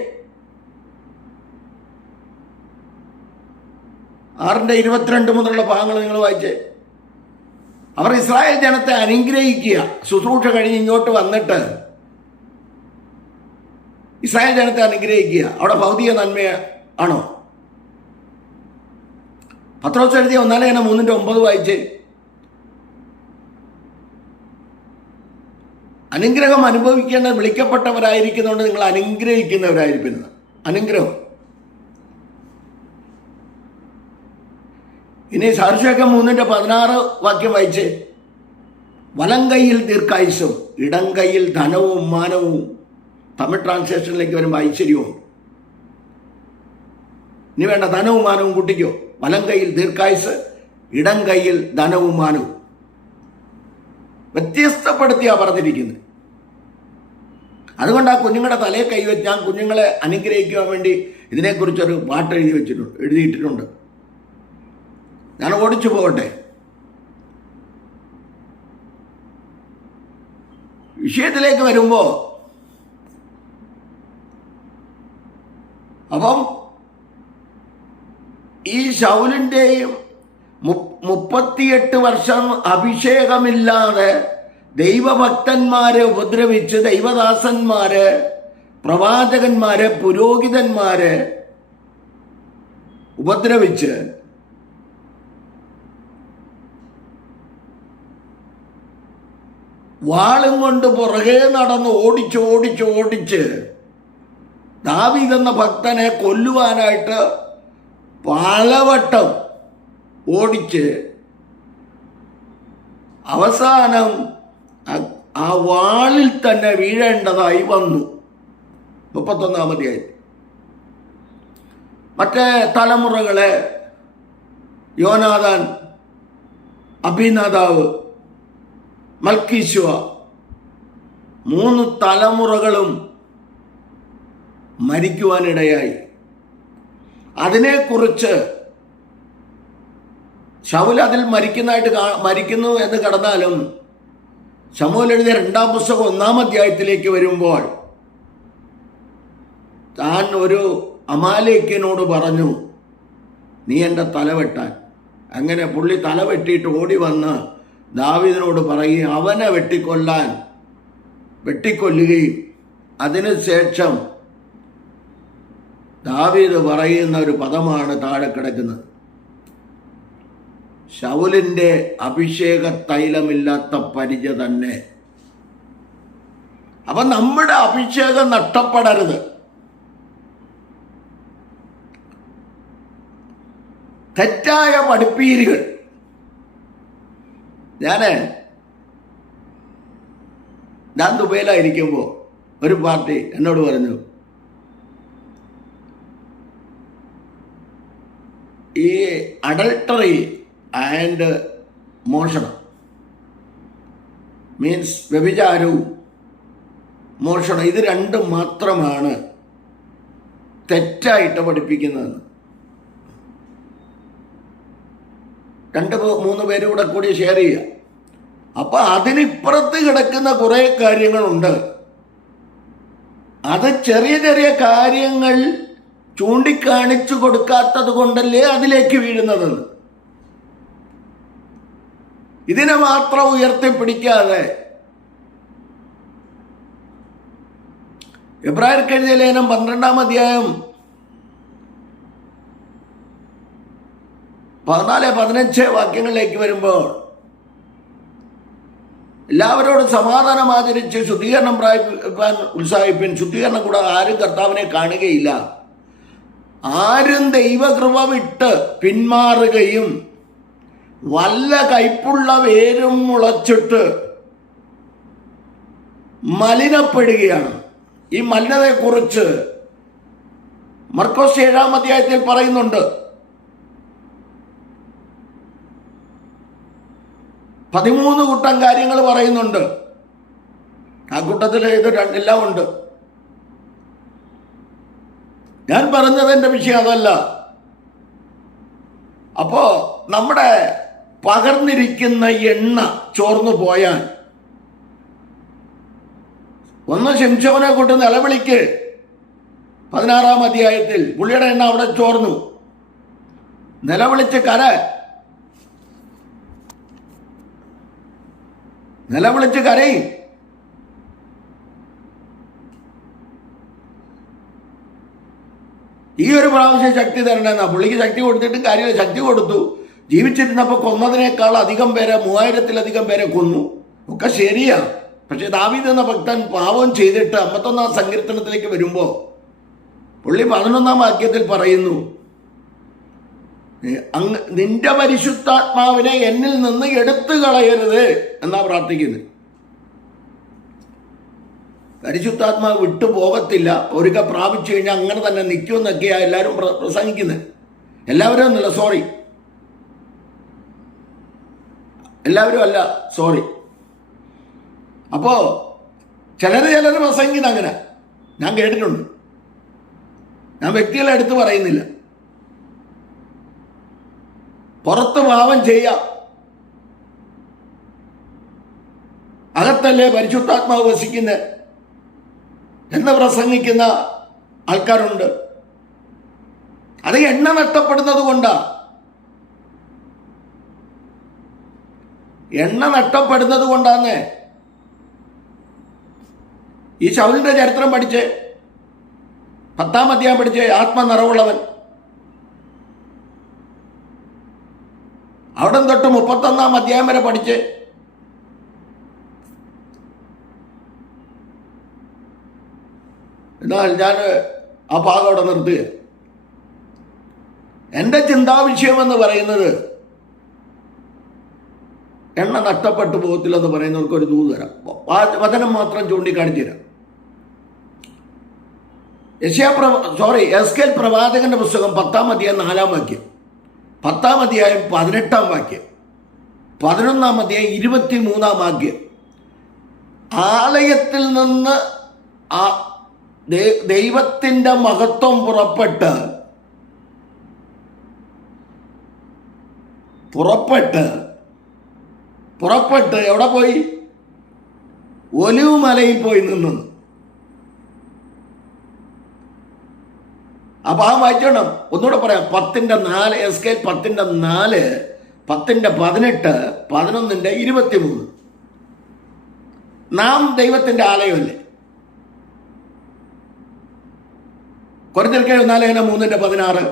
6:22 മുതലുള്ള ഭാഗങ്ങൾ നിങ്ങൾ വായിച്ചേ. അവർ ഇസ്രായേൽ ജനത്തെ അനുഗ്രഹിക്കുക. ശുശ്രൂഷ കഴിഞ്ഞ് ഇങ്ങോട്ട് വന്നിട്ട് ഇസ്രായേൽ ജനത്തെ അനുഗ്രഹിക്കുക. അവിടെ ഭൗതിക നന്മ ആണോ? പത്രോസ് എഴുതിയ 1 ലേഖനം 3:9 വായിച്ചേ. അനുഗ്രഹം അനുഭവിക്കേണ്ട വിളിക്കപ്പെട്ടവരായിരിക്കുന്നതുകൊണ്ട് നിങ്ങൾ അനുഗ്രഹിക്കുന്നവരായിരിക്കുന്നത്. അനുഗ്രഹം. ഇനി സദൃശവാക്യം 3:16 വാക്യം വായിച്ചേ. വലം കൈയിൽ ദീർഘായുസ്സും ഇടം കൈയിൽ ധനവും മാനവും. തമിഴ് ട്രാൻസ്ലേഷനിലേക്ക് വരുമ്പോൾ ഐശ്വര്യവും. ഇനി വേണ്ട, ധനവും മാനവും കൂട്ടിക്കോ. വലം കൈയിൽ ദീർഘായുസ്, ഇടം കൈയിൽ ധനവും മാനവും. വ്യത്യസ്തപ്പെടുത്തിയാ പറഞ്ഞിരിക്കുന്നത്. അതുകൊണ്ട് ആ കുഞ്ഞുങ്ങളുടെ തലയെ കൈവച്ച് ഞാൻ കുഞ്ഞുങ്ങളെ അനുഗ്രഹിക്കുവാൻ വേണ്ടി ഇതിനെക്കുറിച്ചൊരു പാട്ട് എഴുതിയിട്ടിട്ടുണ്ട്. ഞാൻ ഓടിച്ചു പോകട്ടെ. വിഷയത്തിലേക്ക് വരുമ്പോൾ, അപ്പം ഈ ശൗലിൻ്റെയും 38 വർഷം അഭിഷേകമില്ലാതെ ദൈവഭക്തന്മാരെ ഉപദ്രവിച്ച്, ദൈവദാസന്മാരെ, പ്രവാചകന്മാരെ, പുരോഹിതന്മാരെ ഉപദ്രവിച്ച് വാളും കൊണ്ട് പുറകെ നടന്ന് ഓടിച്ച് ദാവീദ് എന്ന ഭക്തനെ കൊല്ലുവാനായിട്ട് പലവട്ടം ഓടിച്ച് അവസാനം ആ വാളിൽ തന്നെ വീഴേണ്ടതായി വന്നു. 31-ാം അധ്യായം. മറ്റേ തലമുറകളെ യോനാഥാൻ, അഭിനദാവ്, മൽക്കീശ്വ, 3 തലമുറകളും മരിക്കുവാനിടയായി. അതിനെക്കുറിച്ച് ശൗൽ അതിൽ മരിക്കുന്നു എന്ന് കടന്നാലും ശമൂവേൽ എഴുതിയ 2-ാം പുസ്തകം 1-ാം അധ്യായത്തിലേക്ക് വരുമ്പോൾ താൻ ഒരു അമാലേക്യനോട് പറഞ്ഞു, നീ എൻ്റെ തല വെട്ടാൻ. അങ്ങനെ പുള്ളി തല വെട്ടിയിട്ട് ഓടി വന്ന് ദാവീദിനോട് പറയും, അവനെ വെട്ടിക്കൊല്ലുകയും അതിനുശേഷം ദാവീദ് പറയുന്ന ഒരു പദമാണ് താഴെ കിടക്കുന്നത്, ശൗലിൻ്റെ അഭിഷേക തൈലമില്ലാത്ത പരിച തന്നെ. അപ്പം നമ്മുടെ അഭിഷേകം നഷ്ടപ്പെടരുത്. തെറ്റായ പഠിപ്പീരുകൾ. ഞാൻ ദുബൈയിലായിരിക്കുമ്പോൾ ഒരു പാർട്ടി എന്നോട് പറഞ്ഞു, ഈ അഡൾട്ടറി ആൻഡ് മോഷണം മീൻസ് വ്യഭിചാരവും മോഷണം, ഇത് രണ്ടും മാത്രമാണ് തെറ്റായിട്ട് പഠിപ്പിക്കുന്നതെന്ന്. 2-3 പേര് കൂടി ഷെയർ ചെയ്യുക. അപ്പം അതിനിപ്പുറത്ത് കിടക്കുന്ന കുറേ കാര്യങ്ങളുണ്ട്. അത് ചെറിയ ചെറിയ കാര്യങ്ങൾ ചൂണ്ടിക്കാണിച്ചു കൊടുക്കാത്തത് കൊണ്ടല്ലേ അതിലേക്ക് വീഴുന്നതെന്ന്. ഇതിനെ മാത്രം ഉയർത്തിപ്പിടിക്കാതെ എബ്രായർക്ക് എഴുതിയ ലേഖനം 12-ാം അധ്യായം 14-15 വാക്യങ്ങളിലേക്ക് വരുമ്പോൾ, എല്ലാവരോടും സമാധാനം ആചരിച്ച് ശുദ്ധീകരണം പ്രാപിപ്പാൻ ഉത്സാഹിപ്പിൻ. ശുദ്ധീകരണം കൂടാതെ ആരും കർത്താവിനെ കാണുകയില്ല. ആരും ദൈവകൃപ വിട്ട് പിന്മാറുകയും വല്ല കയ്പുള്ള വേരും മുളച്ചിട്ട് മലിനപ്പെടുകയാണ്. ഈ മലിനതയെക്കുറിച്ച് മർക്കോസ് 7-ാം അധ്യായത്തിൽ പറയുന്നുണ്ട്. 13 കൂട്ടം കാര്യങ്ങൾ പറയുന്നുണ്ട്. ആ കൂട്ടത്തിൽ എല്ലാം ഉണ്ട്. ഞാൻ പറഞ്ഞത് എൻ്റെ വിഷയം അതല്ല. അപ്പോ നമ്മുടെ പകർന്നിരിക്കുന്ന എണ്ണ ചോർന്നു പോയാൽ ഒന്ന് ശിംശോനെ കൊണ്ട് നിലവിളിക്ക്. 16-ാം അധ്യായത്തിൽ പുള്ളിയുടെ എണ്ണ അവിടെ ചോർന്നു. നിലവിളിച്ച് കരയും. ഈ ഒരു പ്രാവശ്യം ശക്തി തരണമെന്നാ. പുള്ളിക്ക് ശക്തി കൊടുത്തിട്ടും കാര്യമില്ല. ശക്തി കൊടുത്തു. ജീവിച്ചിരുന്നപ്പോൾ കൊന്നതിനേക്കാൾ അധികം പേരെ, 3000-ത്തിലധികം പേരെ കൊന്നു. ഒക്കെ ശരിയാ. പക്ഷെ ദാവീദ് എന്ന ഭക്തൻ പാവം ചെയ്തിട്ട് 51-ാം സങ്കീർത്തനത്തിലേക്ക് വരുമ്പോൾ പുള്ളി 11-ാം വാക്യത്തിൽ പറയുന്നു, നിന്റെ പരിശുദ്ധാത്മാവിനെ എന്നിൽ നിന്ന് എടുത്തു കളയരുത് എന്നാ പ്രാർത്ഥിക്കുന്നത്. പരിശുദ്ധാത്മാവ് വിട്ടു പോകത്തില്ല, ഒരിക്കൽ പ്രാപിച്ചു കഴിഞ്ഞാൽ അങ്ങനെ തന്നെ നിൽക്കുമെന്നൊക്കെയാണ് എല്ലാവരും പ്രസംഗിക്കുന്നത്. എല്ലാവരും ഒന്നുമില്ല, സോറി, എല്ലാവരും അല്ല, സോറി. അപ്പോ ചിലർ പ്രസംഗിക്കുന്നത് അങ്ങനെ ഞാൻ കേട്ടിട്ടുണ്ട്. ഞാൻ വ്യക്തികളെ എടുത്ത് പറയുന്നില്ല. പുറത്ത് പാപം ചെയ്യാം, അകത്തല്ലേ പരിശുദ്ധാത്മാവ് വസിക്കുന്നത് എന്ന് പ്രസംഗിക്കുന്ന ആൾക്കാരുണ്ട്. അത് എണ്ണ നഷ്ടപ്പെടുന്നത് കൊണ്ടാ. എണ്ണ നഷ്ടപ്പെടുന്നത് കൊണ്ടാന്ന്. ഈ ശൗലിന്റെ ചരിത്രം പഠിച്ച് 10-ാം അധ്യായം പഠിച്ച് ആത്മനിറവുള്ളവൻ അവിടെ തൊട്ട് 31-ാം അധ്യായം വരെ പഠിച്ച് എന്നാൽ ഞാൻ ആ ഭാഗം അവിടെ നിർത്തുക. എൻ്റെ ചിന്താവിഷയമെന്ന് പറയുന്നത് എണ്ണ നഷ്ടപ്പെട്ടു പോകത്തില്ലെന്ന് പറയുന്നവർക്ക് ഒരു ദൂത് തരാം. വചനം മാത്രം ചൂണ്ടിക്കാണിച്ചു തരാം. എസ്കേൽ പ്രവാചകന്റെ പുസ്തകം 10-ാം അധ്യായം 4-ാം വാക്യം, 10-ാം അധ്യായം 18-ാം വാക്യം, 11-ാം അധ്യായം 23-ാം വാക്യം. ആലയത്തിൽ നിന്ന് ആ ദൈവത്തിൻ്റെ മഹത്വം പുറപ്പെട്ട് എവിടെ പോയി? ഒലിവ് മലയിൽ പോയി നിന്നു. അപ്പൊ ആ വായിച്ചോണം, ഒന്നുകൂടെ പറയാം. 10-4 എസ്കേൽ 10-4, 10-18, 11-23. നാം ദൈവത്തിന്റെ ആലയമല്ലേ? കൊരിന്ത്യർക്കെഴുതിയ 1-ാം ലേഖനം 3-16,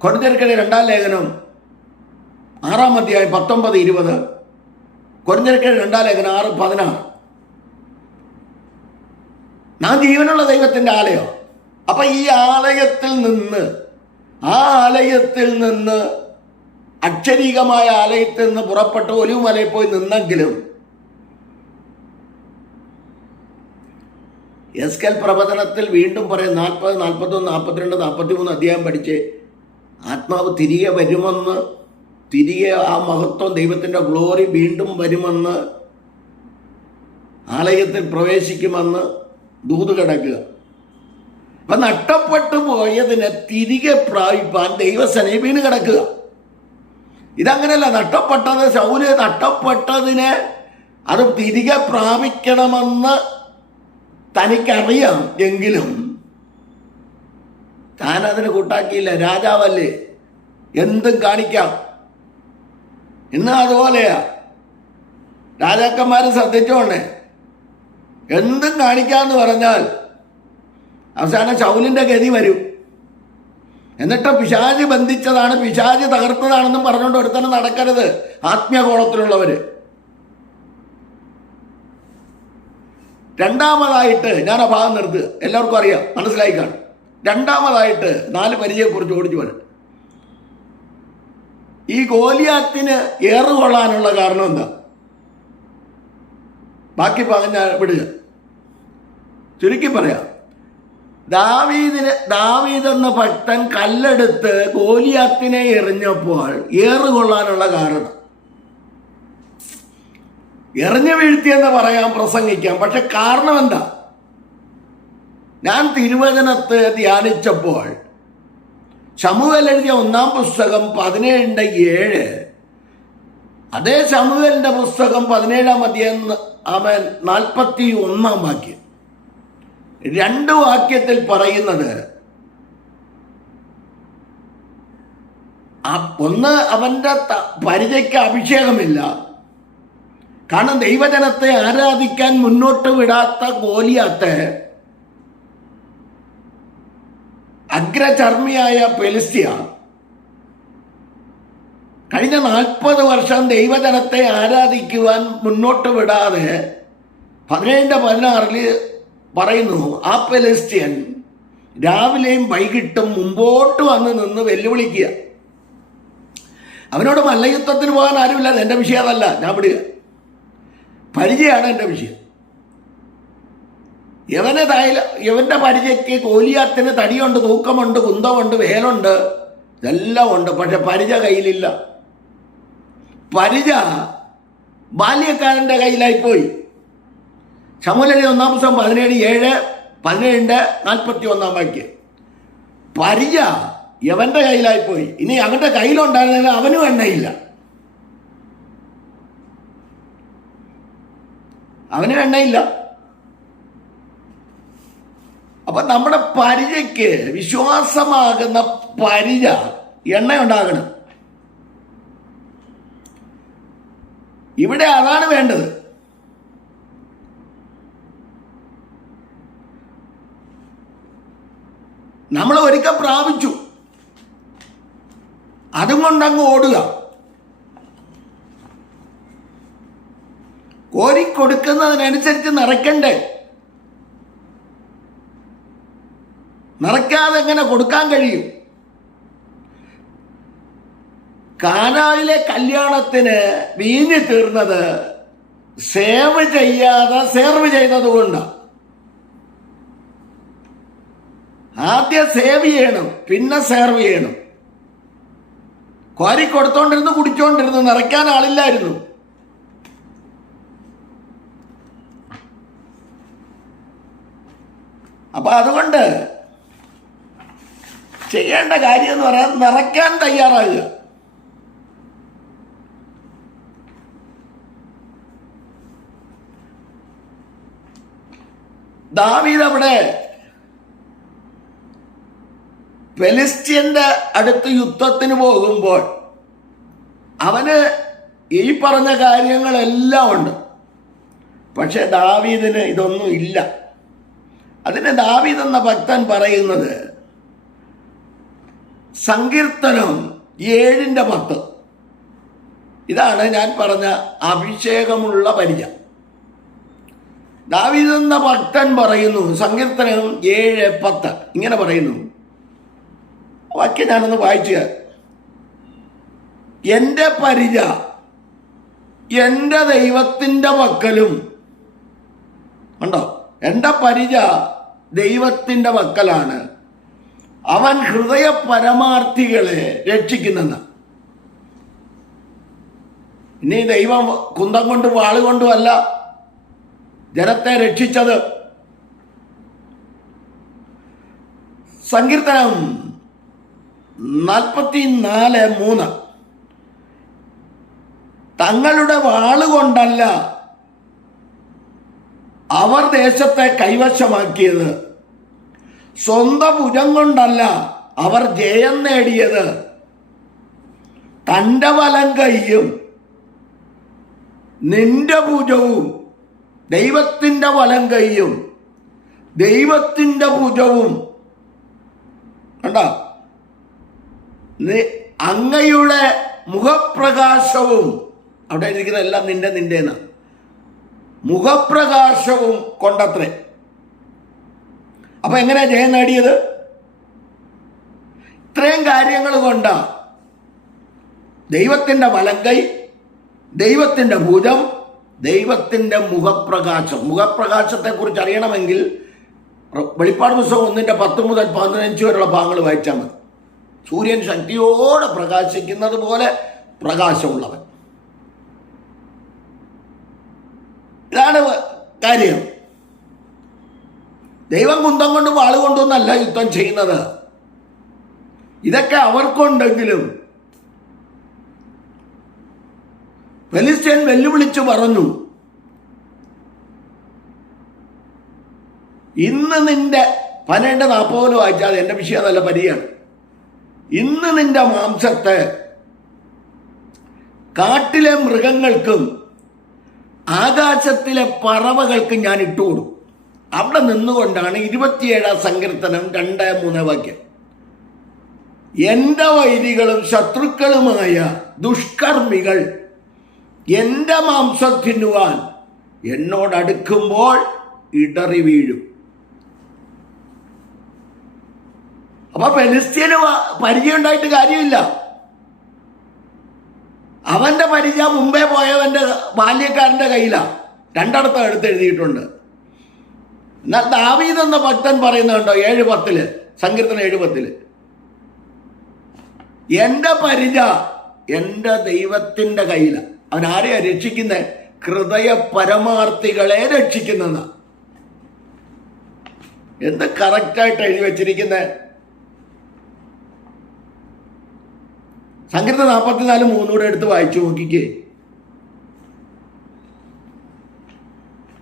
കൊരിന്ത്യർക്കെഴുതിയ 2-ാം ലേഖനം 6-ാം അധ്യായം 19-20, കൊരിന്ത്യർക്കെഴുതിയ 2-ാം ലേഖനം 6-16. നാം ജീവനുള്ള ദൈവത്തിന്റെ ആലയം. അപ്പൊ ഈ ആലയത്തിൽ നിന്ന് അക്ഷരീകമായ ആലയത്തിൽ നിന്ന് പുറപ്പെട്ട് ഒലിവ് മലയിൽ പോയി നിന്നെങ്കിലും എസ്കേൽ പ്രവചനത്തിൽ വീണ്ടും പറയും 40, 41, 42, 43 അധ്യായം പഠിച്ച് ആത്മാവ് തിരികെ ആ മഹത്വം, ദൈവത്തിൻ്റെ ഗ്ലോറി വീണ്ടും വരുമെന്ന്, ആലയത്തിൽ പ്രവേശിക്കുമെന്ന് ദൂത് കിടക്കുക. അപ്പം നഷ്ടപ്പെട്ടു പോയതിനെ തിരികെ പ്രാപിപ്പാൻ ദൈവസേനയിൽ വീണ് കിടക്കുക. ഇതങ്ങനെയല്ല. ശൗല് നഷ്ടപ്പെട്ടതിനെ അത് തിരികെ പ്രാപിക്കണമെന്ന് തനിക്കറിയാം, എങ്കിലും താനതിന് കൂട്ടാക്കിയില്ല. രാജാവല്ലേ, എന്തും കാണിക്കാം. ഇന്ന് അതുപോലെയാ. രാജാക്കന്മാർ ശ്രദ്ധിച്ചോണേ, എന്തും കാണിക്കാന്ന് പറഞ്ഞാൽ അവസാനം ശൗലിന്റെ ഗതി വരും. എന്നിട്ട് പിശാച് ബന്ധിച്ചതാണ്, പിശാച് തകർത്തതാണെന്നും പറഞ്ഞുകൊണ്ട് ഒരുത്തന്നെ നടക്കരുത്. ആത്മീയകോളത്തിലുള്ളവര്. രണ്ടാമതായിട്ട് ഞാൻ ആ ഭാഗം നിർത്തുക, എല്ലാവർക്കും അറിയാം, മനസ്സിലായി കാണും. രണ്ടാമതായിട്ട് 4 പരിചയെക്കുറിച്ച് ഓടിച്ചു വരും. ഈ ഗോലിയാത്തിന് ഏറുകൊള്ളാനുള്ള കാരണം എന്താ? ബാക്കി പറഞ്ഞ വിടുക, ചുരുക്കി പറയാം. ദാവീദ് എന്ന ഭക്തൻ കല്ലെടുത്ത് ഗോലിയാത്തിനെ എറിഞ്ഞപ്പോൾ ഏറുകൊള്ളാനുള്ള കാരണം, എറിഞ്ഞു വീഴ്ത്തിയെന്ന് പറയാം, പ്രസംഗിക്കാം. പക്ഷെ കാരണം എന്താ? ഞാൻ തിരുവചനത്തെ ധ്യാനിച്ചപ്പോൾ ശമൂവേൽ എഴുതിയ 1-ാം പുസ്തകം 17:7, അതേ ശമൂവേലിന്റെ പുസ്തകം 17-ാം അധ്യായം 41-ാം വാക്യം, 2 വാക്യത്തിൽ പറയുന്നത്, ഒന്ന്, അവന്റെ പരിചയ്ക്ക് അഭിഷേകമില്ല. കാരണം ദൈവജനത്തെ ആരാധിക്കാൻ മുന്നോട്ട് വിടാത്ത ഗോലിയാത്ത് അഗ്രചർമ്മിയായ ഫെലിസ്ത്യ കഴിഞ്ഞ 40 വർഷം ദൈവജനത്തെ ആരാധിക്കുവാൻ മുന്നോട്ട് വിടാതെ 17:16 പറയുന്നു, ആ ഫെലിസ്ത്യൻ രാവിലെയും വൈകിട്ടും മുമ്പോട്ട് വന്ന് നിന്ന് വെല്ലുവിളിക്കുക. അവനോട് മല്ലയുദ്ധത്തിന് പോകാൻ ആരുമില്ല. എൻ്റെ വിഷയം അതല്ല, ഞാൻ വിടുക. പരിചയമാണ് എൻ്റെ വിഷയം. ഇവൻ്റെ പരിചയക്ക് ഗോലിയാത്തിന് തടിയുണ്ട്, തൂക്കമുണ്ട്, കുന്തമുണ്ട്, വേലുണ്ട്, ഇതെല്ലാം ഉണ്ട്. പക്ഷെ പരിച കയ്യിലില്ല. പരിച ബാല്യക്കാരൻ്റെ കയ്യിലായിപ്പോയി. ശമൂവേൽ 1 17:7-17-41 പരിച യവന്റെ കയ്യിലായിപ്പോയി. ഇനി അവന്റെ കയ്യിലുണ്ടായിരുന്നെങ്കിൽ അവനും എണ്ണയില്ല. അവനും എണ്ണയില്ല. അപ്പൊ നമ്മുടെ പരിചയ്ക്ക്, വിശ്വാസമാകുന്ന പരിച എണ്ണയുണ്ടാകണം. ഇവിടെ അതാണ് വേണ്ടത്. നമ്മൾ ഒരിക്കൽ പ്രാപിച്ചു, അതും കൊണ്ടങ്ങ് ഓടുക. കോരിക്കൊടുക്കുന്നതിനനുസരിച്ച് നിറയ്ക്കണ്ടേ? നിറയ്ക്കാതെ എങ്ങനെ കൊടുക്കാൻ കഴിയും? കാനായിലെ കല്യാണത്തിന് വീഞ്ഞു തീർന്നത് സേവ് ചെയ്യാതെ സെർവ് ചെയ്തത് കൊണ്ടാണ്. ആദ്യം സേവ് ചെയ്യണം, പിന്നെ സെർവ് ചെയ്യണം. കോരി കൊടുത്തോണ്ടിരുന്നു, കുടിച്ചോണ്ടിരുന്നു, നിറയ്ക്കാൻ ആളില്ലായിരുന്നു. അപ്പൊ അതുകൊണ്ട് ചെയ്യേണ്ട കാര്യം എന്ന് പറയാൻ നിറയ്ക്കാൻ തയ്യാറാകുക. ദാവീദ് അവിടെ ഫെലിസ്ത്യന്റെ അടുത്ത് യുദ്ധത്തിന് പോകുമ്പോൾ അവന് ഈ പറഞ്ഞ കാര്യങ്ങളെല്ലാം ഉണ്ട്. പക്ഷെ ദാവീദിന് ഇതൊന്നും ഇല്ല. അതിന് ദാവീദ് എന്ന ഭക്തൻ പറയുന്നത് സങ്കീർത്തനം 7:10. ഇതാണ് ഞാൻ പറഞ്ഞ അഭിഷേകമുള്ള പരിചയം. ദാവീദ് എന്ന ഭക്തൻ പറയുന്നു, സങ്കീർത്തനം 7:10 ഇങ്ങനെ പറയുന്നു. വാക്യം ഞാനൊന്ന് വായിക്കുക. എൻ്റെ പരിച എൻ്റെ ദൈവത്തിൻ്റെ പക്കലും. കണ്ടോ? എൻ്റെ പരിച ദൈവത്തിൻ്റെ പക്കലാണ്, അവൻ ഹൃദയ പരമാർത്ഥികളെ രക്ഷിക്കുന്നെന്ന്. ഇനി ദൈവം കുന്തം കൊണ്ടും വാളുകൊണ്ടും അല്ല ജനത്തെ രക്ഷിച്ചത്. സങ്കീർത്തനം 44:3 തങ്ങളുടെ വാളുകൊണ്ടല്ല അവർ ദേശത്തെ കൈവശമാക്കിയത്, സ്വന്തം ഭുജം കൊണ്ടല്ല അവർ ജയം നേടിയത്, തൻ്റെ വലം കൈയും നിന്റെ ഭുജവും, ദൈവത്തിൻ്റെ വലം കൈയും ദൈവത്തിൻ്റെ ഭുജവും. കണ്ടോ? അങ്ങയുടെ മുഖപ്രകാശവും, അവിടെ ഇരിക്കുന്ന എല്ലാം നിന്റേന്ന്, മുഖപ്രകാശവും കൊണ്ടത്രേ. അപ്പൊ എങ്ങനെയാ ജയം നേടിയത്? ഇത്രയും കാര്യങ്ങൾ കൊണ്ടാ. ദൈവത്തിൻ്റെ വലങ്കൈ, ദൈവത്തിൻ്റെ ഭുജം, ദൈവത്തിൻ്റെ മുഖപ്രകാശം. മുഖപ്രകാശത്തെ കുറിച്ച് അറിയണമെങ്കിൽ വെളിപ്പാട് പുസ്തകം 1:10 മുതൽ 15 വരെയുള്ള ഭാഗങ്ങൾ വായിച്ചാൽ മതി. സൂര്യൻ ശക്തിയോടെ പ്രകാശിക്കുന്നത് പോലെ പ്രകാശമുള്ളവൻ. ഇതാണ് കാര്യം. ദൈവം കുന്തം കൊണ്ടും വാളുകൊണ്ടൊന്നല്ല യുദ്ധം ചെയ്യുന്നത്. ഇതൊക്കെ അവർക്കുണ്ടെങ്കിലും ഫെലിസ്ത്യൻ വെല്ലുവിളിച്ചു പറഞ്ഞു, ഇന്ന് നിന്റെ 12:40 വായിച്ചാൽ എൻ്റെ വിഷയം നല്ല പരിയാണ്. ഇന്ന് നിന്റെ മാംസത്തെ കാട്ടിലെ മൃഗങ്ങൾക്കും ആകാശത്തിലെ പറവകൾക്കും ഞാൻ ഇട്ടുകൊടുക്കും. അവിടെ നിന്നുകൊണ്ടാണ് 27 സങ്കീർത്തനം 2-3 വാക്യം. എൻ്റെ വൈരികളും ശത്രുക്കളുമായ ദുഷ്കർമ്മികൾ എൻ്റെ മാംസം തിന്നുവാൻ എന്നോടടുക്കുമ്പോൾ ഇടറി വീഴും. അപ്പൊ ഫെലിസ്ത്യന് പരിചയം ഉണ്ടായിട്ട് കാര്യമില്ല. അവൻ്റെ പരിച മുമ്പേ പോയവൻ്റെ ബാല്യക്കാരൻ്റെ കയ്യിലാണ്. രണ്ടിടത്തും എടുത്തെഴുതിയിട്ടുണ്ട്. എന്നാൽ ദാവീദ് എന്ന ഭക്തൻ പറയുന്നുണ്ടോ 7:10 സങ്കീർത്തനം 7:10, എൻ്റെ പരിച എൻ്റെ ദൈവത്തിൻ്റെ കയ്യിലാണ്. അവൻ ആരെയാ രക്ഷിക്കുന്നത്? ഹൃദയ പരമാർത്ഥികളെ രക്ഷിക്കുന്ന. എന്ത് കറക്റ്റായിട്ട് എഴുതി വച്ചിരിക്കുന്നത്. സങ്കീർത്തനം 44:3 എടുത്ത് വായിച്ചു നോക്കിക്കേ.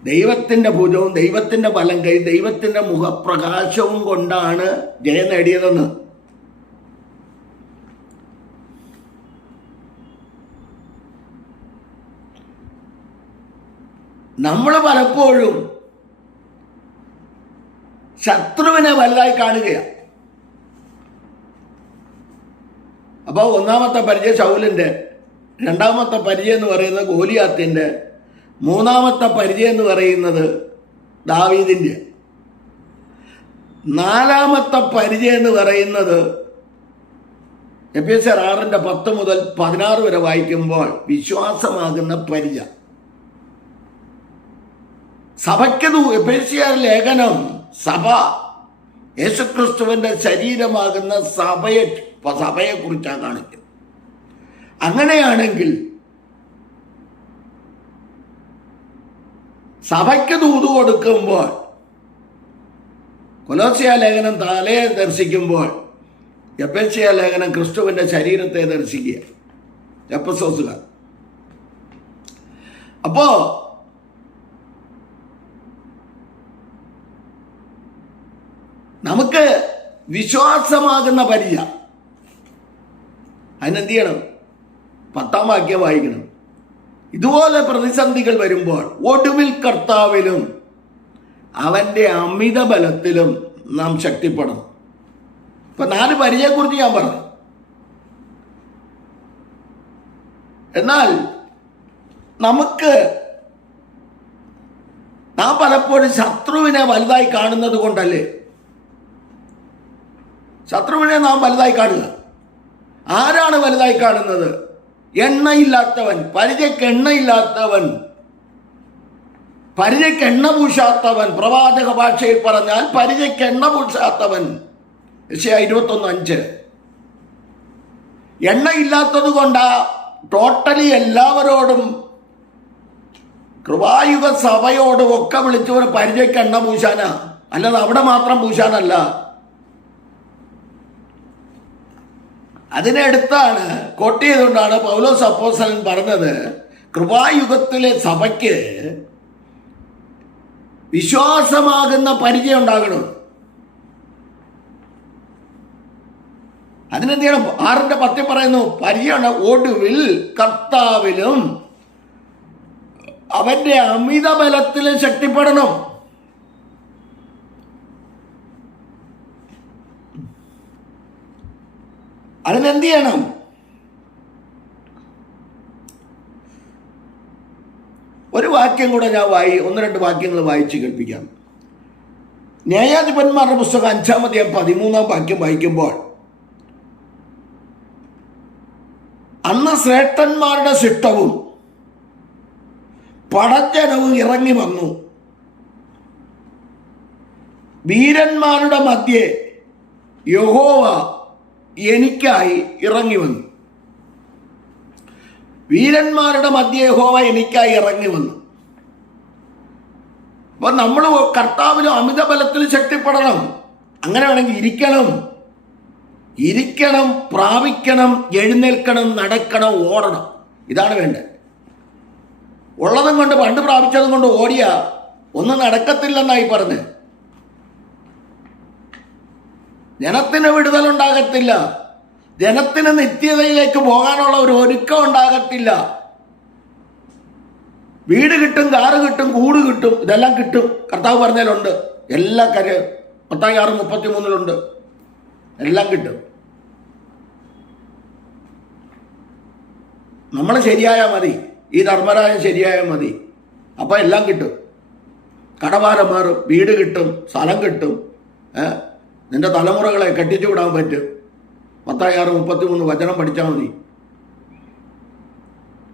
ദൈവത്തിൻ്റെ ഭുജവും ദൈവത്തിൻ്റെ വലം കൈ ദൈവത്തിൻ്റെ മുഖപ്രകാശവും കൊണ്ടാണ് ജയം നേടിയതെന്ന്. നമ്മൾ പലപ്പോഴും ശത്രുവിനെ വലുതായി കാണുകയാണ്. അപ്പോൾ ഒന്നാമത്തെ പരിചയം ശൗലിൻ്റെ, രണ്ടാമത്തെ പരിചയം എന്ന് പറയുന്നത് ഗോലിയാത്തിൻ്റെ, മൂന്നാമത്തെ പരിചയം എന്ന് പറയുന്നത് ദാവീദിൻ്റെ, നാലാമത്തെ പരിചയം എന്ന് പറയുന്നത് എഫെസ്യർ 6:10 മുതൽ 16 വരെ വായിക്കുമ്പോൾ വിശ്വാസമാകുന്ന പരിച. സഭയ്ക്ക് എഫെസ്യർ ലേഖനം സഭ യേശുക്രിസ്തുവിൻ്റെ ശരീരമാകുന്ന സഭയെക്കുറിച്ചാണ് കാണിക്കുന്നത്. അങ്ങനെയാണെങ്കിൽ സഭയ്ക്ക് ദൂത് കൊടുക്കുമ്പോൾ കൊലോസ്യ ലേഖനം തലയെ ദർശിക്കുമ്പോൾ എഫെസ്യ ലേഖനം ക്രിസ്തുവിൻ്റെ ശരീരത്തെ ദർശിക്കുക എഫെസോസുകാർ. അപ്പോ നമുക്ക് വിശ്വാസമാകുന്ന പരിചയ. അതിനെന്ത് ചെയ്യണം? 10-ാം വാക്യം വായിക്കണം. ഇതുപോലെ പ്രതിസന്ധികൾ വരുമ്പോൾ ഒടുവിൽ കർത്താവിലും അവൻ്റെ അമിത ബലത്തിലും നാം ശക്തിപ്പെടണം. ഇപ്പം 4 പരിചയത്തെക്കുറിച്ച് ഞാൻ പറഞ്ഞു. എന്നാൽ നാം പലപ്പോഴും ശത്രുവിനെ വലുതായി കാണുന്നത് കൊണ്ടല്ലേ? ശത്രുവിനെ നാം വലുതായി കാണുക. ആരാണ് വലുതായി കാണുന്നത്? എണ്ണയില്ലാത്തവൻ, പരിചയ്ക്ക് എണ്ണയില്ലാത്തവൻ, പരിചയ്ക്ക് എണ്ണ പൂശാത്തവൻ. പ്രവാചക ഭാഷയിൽ പറഞ്ഞാൽ പരിചയ്ക്ക് എണ്ണ പൂശാത്തവൻ. യെശയ്യാ 21:5. എണ്ണയില്ലാത്തത് കൊണ്ടാ ടോട്ടലി എല്ലാവരോടും കൃപായുഗ സഭയോടും ഒക്കെ വിളിച്ചവർ പരിചയ്ക്ക് എണ്ണ പൂശാനാ, അല്ലാതെ അവിടെ മാത്രം പൂശാനല്ല. അതിനടുത്താണ് കോട്ട് ചെയ്തുകൊണ്ടാണ് പൗലോസ് അപ്പോസ്തലൻ പറഞ്ഞത്, കൃപായുഗത്തിലെ സഭയ്ക്ക് വിശ്വാസമാകുന്ന പരിചയം ഉണ്ടാകണം. അതിനെന്ത് ചെയ്യണം? 6:10 പറയുന്നു, പരിചയമാണ് ഒടുവിൽ കർത്താവിലും അവന്റെ അമിത ബലത്തിലും ശക്തിപ്പെടണം. അതിനെന്ത് ചെയ്യണം? ഒരു വാക്യം കൂടെ ഞാൻ 1-2 വാക്യങ്ങൾ വായിച്ച് കേൾപ്പിക്കാം. ന്യായാധിപന്മാരുടെ പുസ്തകം 5-ാം അധ്യായം 13-ാം വാക്യം വായിക്കുമ്പോൾ, അന്ന് ശ്രേഷ്ഠന്മാരുടെ ശിഷ്ടവും പടജ്ജനവും ഇറങ്ങി വന്നു, വീരന്മാരുടെ മധ്യേ യഹോവ എനിക്കായി ഇറങ്ങി വന്നു. വീരന്മാരുടെ മധ്യേ യഹോവ എനിക്കായി ഇറങ്ങി വന്നു. അപ്പൊ നമ്മൾ കർത്താവിലും അമിത ബലത്തിൽ ശക്തിപ്പെടണം. അങ്ങനെ വേണമെങ്കിൽ ഇരിക്കണം, പ്രാപിക്കണം, എഴുന്നേൽക്കണം, നടക്കണം, ഓടണം. ഇതാണ് വേണ്ടത്. ഉള്ളതും കൊണ്ട് പണ്ട് പ്രാപിച്ചതും കൊണ്ട് ഓടിയ ഒന്നും നടക്കത്തില്ലെന്നായി പറഞ്ഞ് ജനത്തിന് വിടുതലുണ്ടാകത്തില്ല. ജനത്തിന് നിത്യതയിലേക്ക് പോകാനുള്ള ഒരു ഒരുക്കം ഉണ്ടാകത്തില്ല. വീട് കിട്ടും, കാറ് കിട്ടും, കൂട് കിട്ടും, ഇതെല്ലാം കിട്ടും. കർത്താവ് പറഞ്ഞതിലുണ്ട്. എല്ലാ മത്തായി 6:33 എല്ലാം കിട്ടും. നമ്മൾ ശരിയായാൽ മതി, ഈ ധർമ്മരാജൻ ശരിയായാൽ മതി, അപ്പം എല്ലാം കിട്ടും. കടഭാരം മാറും, വീട് കിട്ടും, സ്ഥലം കിട്ടും, നിന്റെ തലമുറകളെ കെട്ടിച്ചു വിടാൻ പറ്റും. മത്തായി 6:33 വചനം പഠിച്ചാൽ മതി.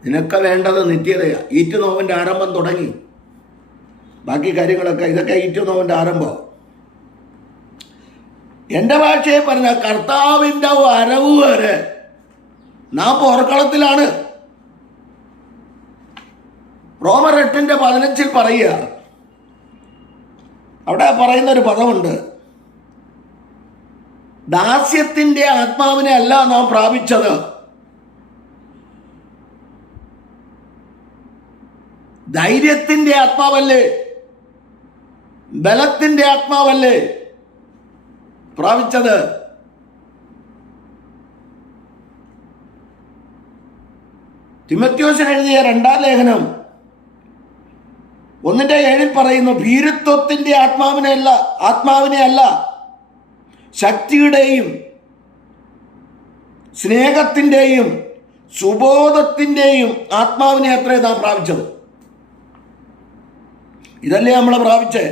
നിനക്ക് വേണ്ടത് നിത്യതയാണ്. ഈറ്റുനോവിൻ്റെ ആരംഭം തുടങ്ങി. ബാക്കി കാര്യങ്ങളൊക്കെ ഇതൊക്കെ ഈറ്റുനോവിൻ്റെ ആരംഭം. എൻ്റെ ഭാഷയെ പറഞ്ഞ കർത്താവിൻ്റെ വരവ് വരെ നാം പോർക്കളത്തിലാണ്. റോമർ 8:15 പറയുക, അവിടെ പറയുന്നൊരു പദമുണ്ട്, ദാസ്യത്തിൻ്റെ ആത്മാവിനെ അല്ല നാം പ്രാപിച്ചത്, ധൈര്യത്തിൻ്റെ ആത്മാവല്ലേ, ബലത്തിൻ്റെ ആത്മാവല്ലേ പ്രാപിച്ചത്. തിമോഥെയോസിന് എഴുതിയ 2-ാം ലേഖനം 1:7 പറയുന്നു, ഭീരുത്വത്തിൻ്റെ ആത്മാവിനെ അല്ല ശക്തിയുടെയും സ്നേഹത്തിൻ്റെയും സുബോധത്തിൻ്റെയും ആത്മാവിനെ അത്രേ നാം പ്രാപിച്ചത്. ഇതല്ലേ നമ്മൾ പ്രാപിച്ചേ.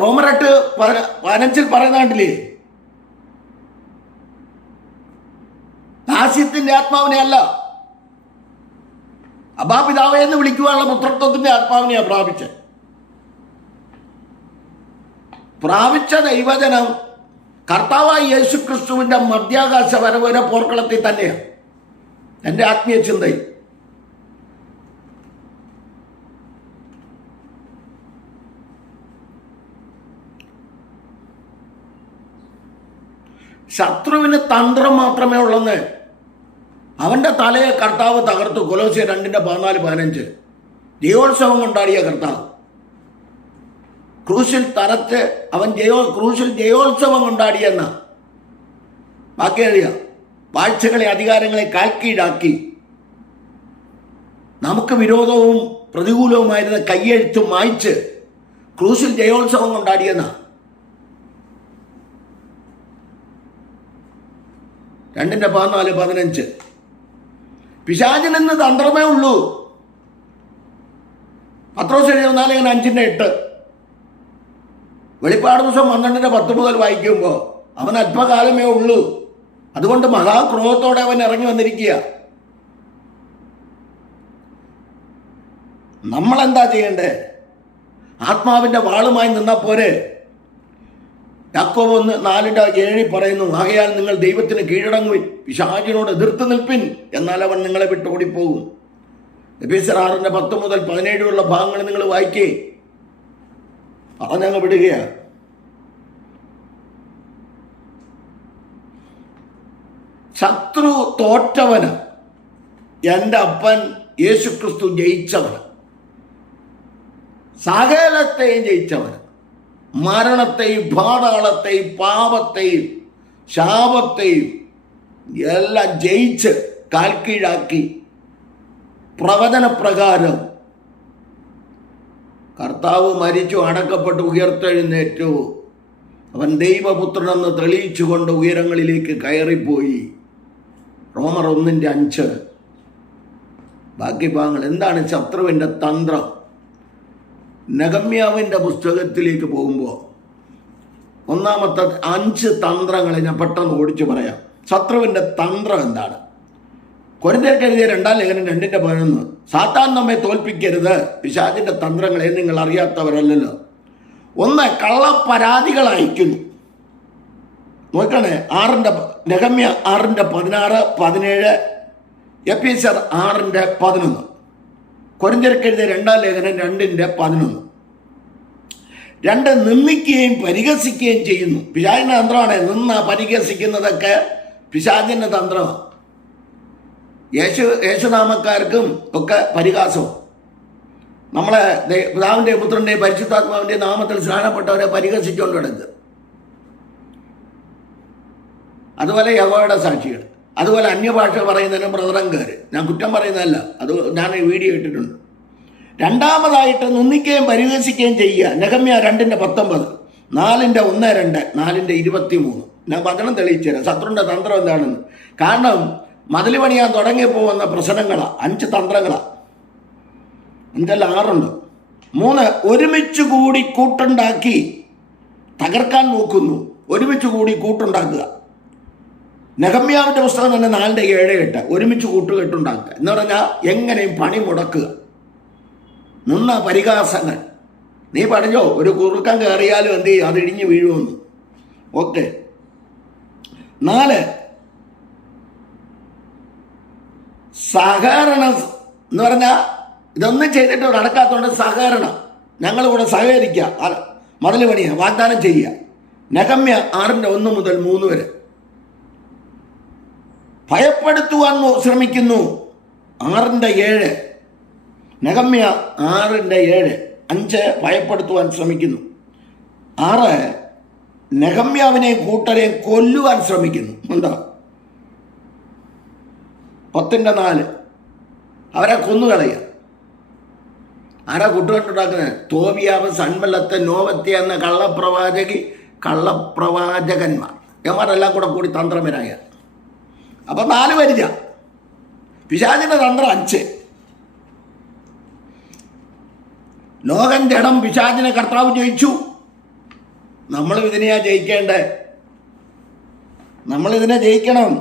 റോമർ 8:15 പറയുന്ന കണ്ടില്ലേ, ദാസ്യത്തിൻ്റെ ആത്മാവിനെ അല്ല, അബാപിതാവേ എന്ന് വിളിക്കുവാനുള്ള പുത്രത്വത്തിൻ്റെ ആത്മാവിനെയാണ് പ്രാപിച്ച ദൈവജനം കർത്താവായ യേശു ക്രിസ്തുവിൻ്റെ മധ്യാകാശ വരവര പോർക്കളത്തിൽ തന്നെയാണ് എൻ്റെ ആത്മീയ ചിന്തയിൽ. ശത്രുവിന് തന്ത്രം മാത്രമേ ഉള്ളെന്ന്. അവൻ്റെ തലയെ കർത്താവ് തകർത്തു. കൊലോസ്യർ 2:14-15 ജയോത്സവം കൊണ്ടാടിയ കർത്താവ് ക്രൂശിൽ തറച്ച് അവൻ ക്രൂശിൽ ജയോത്സവം കൊണ്ടാടിയെന്ന ബാക്കി അറിയാം. വാഴ്ചകളെ അധികാരങ്ങളെ കാൽക്കീഴാക്കി നമുക്ക് വിരോധവും പ്രതികൂലവുമായിരുന്ന കയ്യെഴുത്തും മായ്ച്ച് ക്രൂശിൽ ജയോത്സവം കൊണ്ടാടിയെന്ന 2:14-15 പിശാചിനെന്ന് തന്ത്രമേ ഉള്ളൂ. പത്രോസ് എഴുതിയ 5:8 വെളിപ്പാട് ദിവസം 12:10 മുതൽ വായിക്കുമ്പോൾ അവൻ അല്പകാലമേ ഉള്ളൂ. അതുകൊണ്ട് മഹാക്രോധത്തോടെ അവൻ ഇറങ്ങി വന്നിരിക്കുക. നമ്മളെന്താ ചെയ്യണ്ടേ? ആത്മാവിൻ്റെ വാളുമായി നിന്നാ പോരെ. യാക്കോബ് 1:4-7 പറയുന്നു, ആകയാൽ നിങ്ങൾ ദൈവത്തിന് കീഴടങ്ങുവിൻ, പിശാചിനോട് എതിർത്ത് നിൽപ്പിൻ, എന്നാൽ അവൻ നിങ്ങളെ വിട്ട് ഓടിപ്പോകും. എഫേസ്യർ 6:10 മുതൽ 17 ഭാഗങ്ങൾ നിങ്ങൾ വായിക്കേ. പറഞ്ഞങ്ങ് വിടുകയാണ്. ശത്രു തോറ്റവന് എൻ്റെ അപ്പൻ യേശുക്രിസ്തു ജയിച്ചവന്, സകലത്തെയും ജയിച്ചവന്, മരണത്തെയും പാതാളത്തെയും പാപത്തെയും ശാപത്തെയും എല്ലാം ജയിച്ച് കാൽക്കീഴാക്കി പ്രവചനപ്രകാരം കർത്താവ് മരിച്ചു, അടക്കപ്പെട്ടു, ഉയർത്തെഴുന്നേറ്റു. അവൻ ദൈവപുത്രനെന്ന് തെളിയിച്ചുകൊണ്ട് ഉയരങ്ങളിലേക്ക് കയറിപ്പോയി. റോമർ 1:5 ബാക്കി ഭാഗങ്ങൾ. എന്താണ് ശത്രുവിൻ്റെ തന്ത്രം? നെഹമ്യാവിൻ്റെ പുസ്തകത്തിലേക്ക് പോകുമ്പോൾ ഒന്നാമത്തെ 5 തന്ത്രങ്ങളെ ഞാൻ പെട്ടെന്ന് ഓടിച്ചു പറയാം. ശത്രുവിൻ്റെ തന്ത്രം എന്താണ്? കൊരിന്ത്യർക്ക് എഴുതിയ 2-ാം ലേഖനം 2:11 സാത്താൻ നമ്മെ തോൽപ്പിക്കരുത്, പിശാചിൻ്റെ തന്ത്രങ്ങളെ നിങ്ങൾ അറിയാത്തവരല്ലല്ലോ. 1 കള്ളപ്പരാതികൾ അയക്കുന്നു. നോക്കണേ, നെഹമ്യ 6:16-17, എഫേസ്യർ 6:11, കൊരിന്ത്യർക്ക് എഴുതിയ 2-ാം ലേഖനം 2:11. 2 നിന്ദിക്കുകയും പരിഹസിക്കുകയും ചെയ്യുന്നു. പിശാചിൻ്റെ തന്ത്രമാണ്. പരിഹസിക്കുന്നതൊക്കെ പിശാചിൻ്റെ തന്ത്രമാണ്. യേശുനാമക്കാർക്കും ഒക്കെ പരിഹാസം. നമ്മളെ പിതാവിൻ്റെ പുത്രൻ്റെ പരിശുദ്ധാത്മാവിൻ്റെ നാമത്തിൽ സ്നാനപ്പെട്ടവരെ പരിഹസിച്ചുകൊണ്ട് കിടക്കുക. അതുപോലെ യഹോവയുടെ സാക്ഷികൾ, അതുപോലെ അന്യഭാഷ പറയുന്നതിന് ബ്രദറൻകാർ. ഞാൻ കുറ്റം പറയുന്നതല്ല, അത് ഞാൻ വീഡിയോ ഇട്ടിട്ടുണ്ട്. രണ്ടാമതായിട്ട് നിന്ദിക്കുകയും പരിഹസിക്കുകയും ചെയ്യുക. നെഹമ്യ 2:19, 4:1-2, 4:23. ഞാൻ വചനം തെളിയിച്ചു തരാം ശത്രുവിൻ്റെ തന്ത്രം എന്താണെന്ന്. കാരണം മതിൽ പണിയാൻ തുടങ്ങിയപ്പോൾ വന്ന പ്രശ്നങ്ങളാണ്. 5 തന്ത്രങ്ങളാണ്. 5 6 3 ഒരുമിച്ച് കൂടി കൂട്ടുണ്ടാക്കി തകർക്കാൻ നോക്കുന്നു. ഒരുമിച്ച് കൂടി കൂട്ടുണ്ടാക്കുക. നെഹമ്യാവിൻ്റെ പുസ്തകം തന്നെ 4:7-8 ഒരുമിച്ച് കൂട്ടുകെട്ടുണ്ടാക്കുക എന്ന് പറഞ്ഞാൽ എങ്ങനെയും പണി മുടക്കുക, നിന്ന പരിഹാസങ്ങൾ. നീ പറഞ്ഞോ ഒരു കുറുക്കം കയറിയാലും എന്ത് ചെയ്യും, അത് ഇടിഞ്ഞു വീഴുമെന്ന്. ഓക്കെ. 4 സഹകരണം എന്ന് പറഞ്ഞാൽ ഇതൊന്നും ചെയ്തിട്ട് നടക്കാത്തതുകൊണ്ട് സഹകരണം, ഞങ്ങൾ കൂടെ സഹകരിക്കുക, മതിൽ പണിയുക, വാഗ്ദാനം ചെയ്യുക. നെഹമ്യ 6:1-3 വരെ. ഭയപ്പെടുത്തുവാൻ ശ്രമിക്കുന്നു 6:7. നെഹമ്യ 6:7. 5 ഭയപ്പെടുത്തുവാൻ ശ്രമിക്കുന്നു. 6 നെഹമ്യാവിനെ കൂട്ടരെ കൊല്ലുവാൻ ശ്രമിക്കുന്നു. എന്താ 10:4 അവരെ കൊന്നുകളയുക. ആരാ കൂട്ടുകെട്ടുണ്ടാക്കുന്നത്? തോബിയാവ്, സൻബല്ലത്ത്, നോവത്യ എന്ന കള്ളപ്രവാചകന്മാർ, ഇവന്മാരെല്ലാം കൂടി തന്ത്രമരായ. അപ്പം 4 പരിച. പിശാചിൻ്റെ തന്ത്രം 5. ലോകം ജഡം പിശാചിനെ കർത്താവ് ജയിച്ചു. നമ്മളും ഇതിനെയാ ജയിക്കേണ്ടേ. നമ്മളിതിനെ ജയിക്കണം.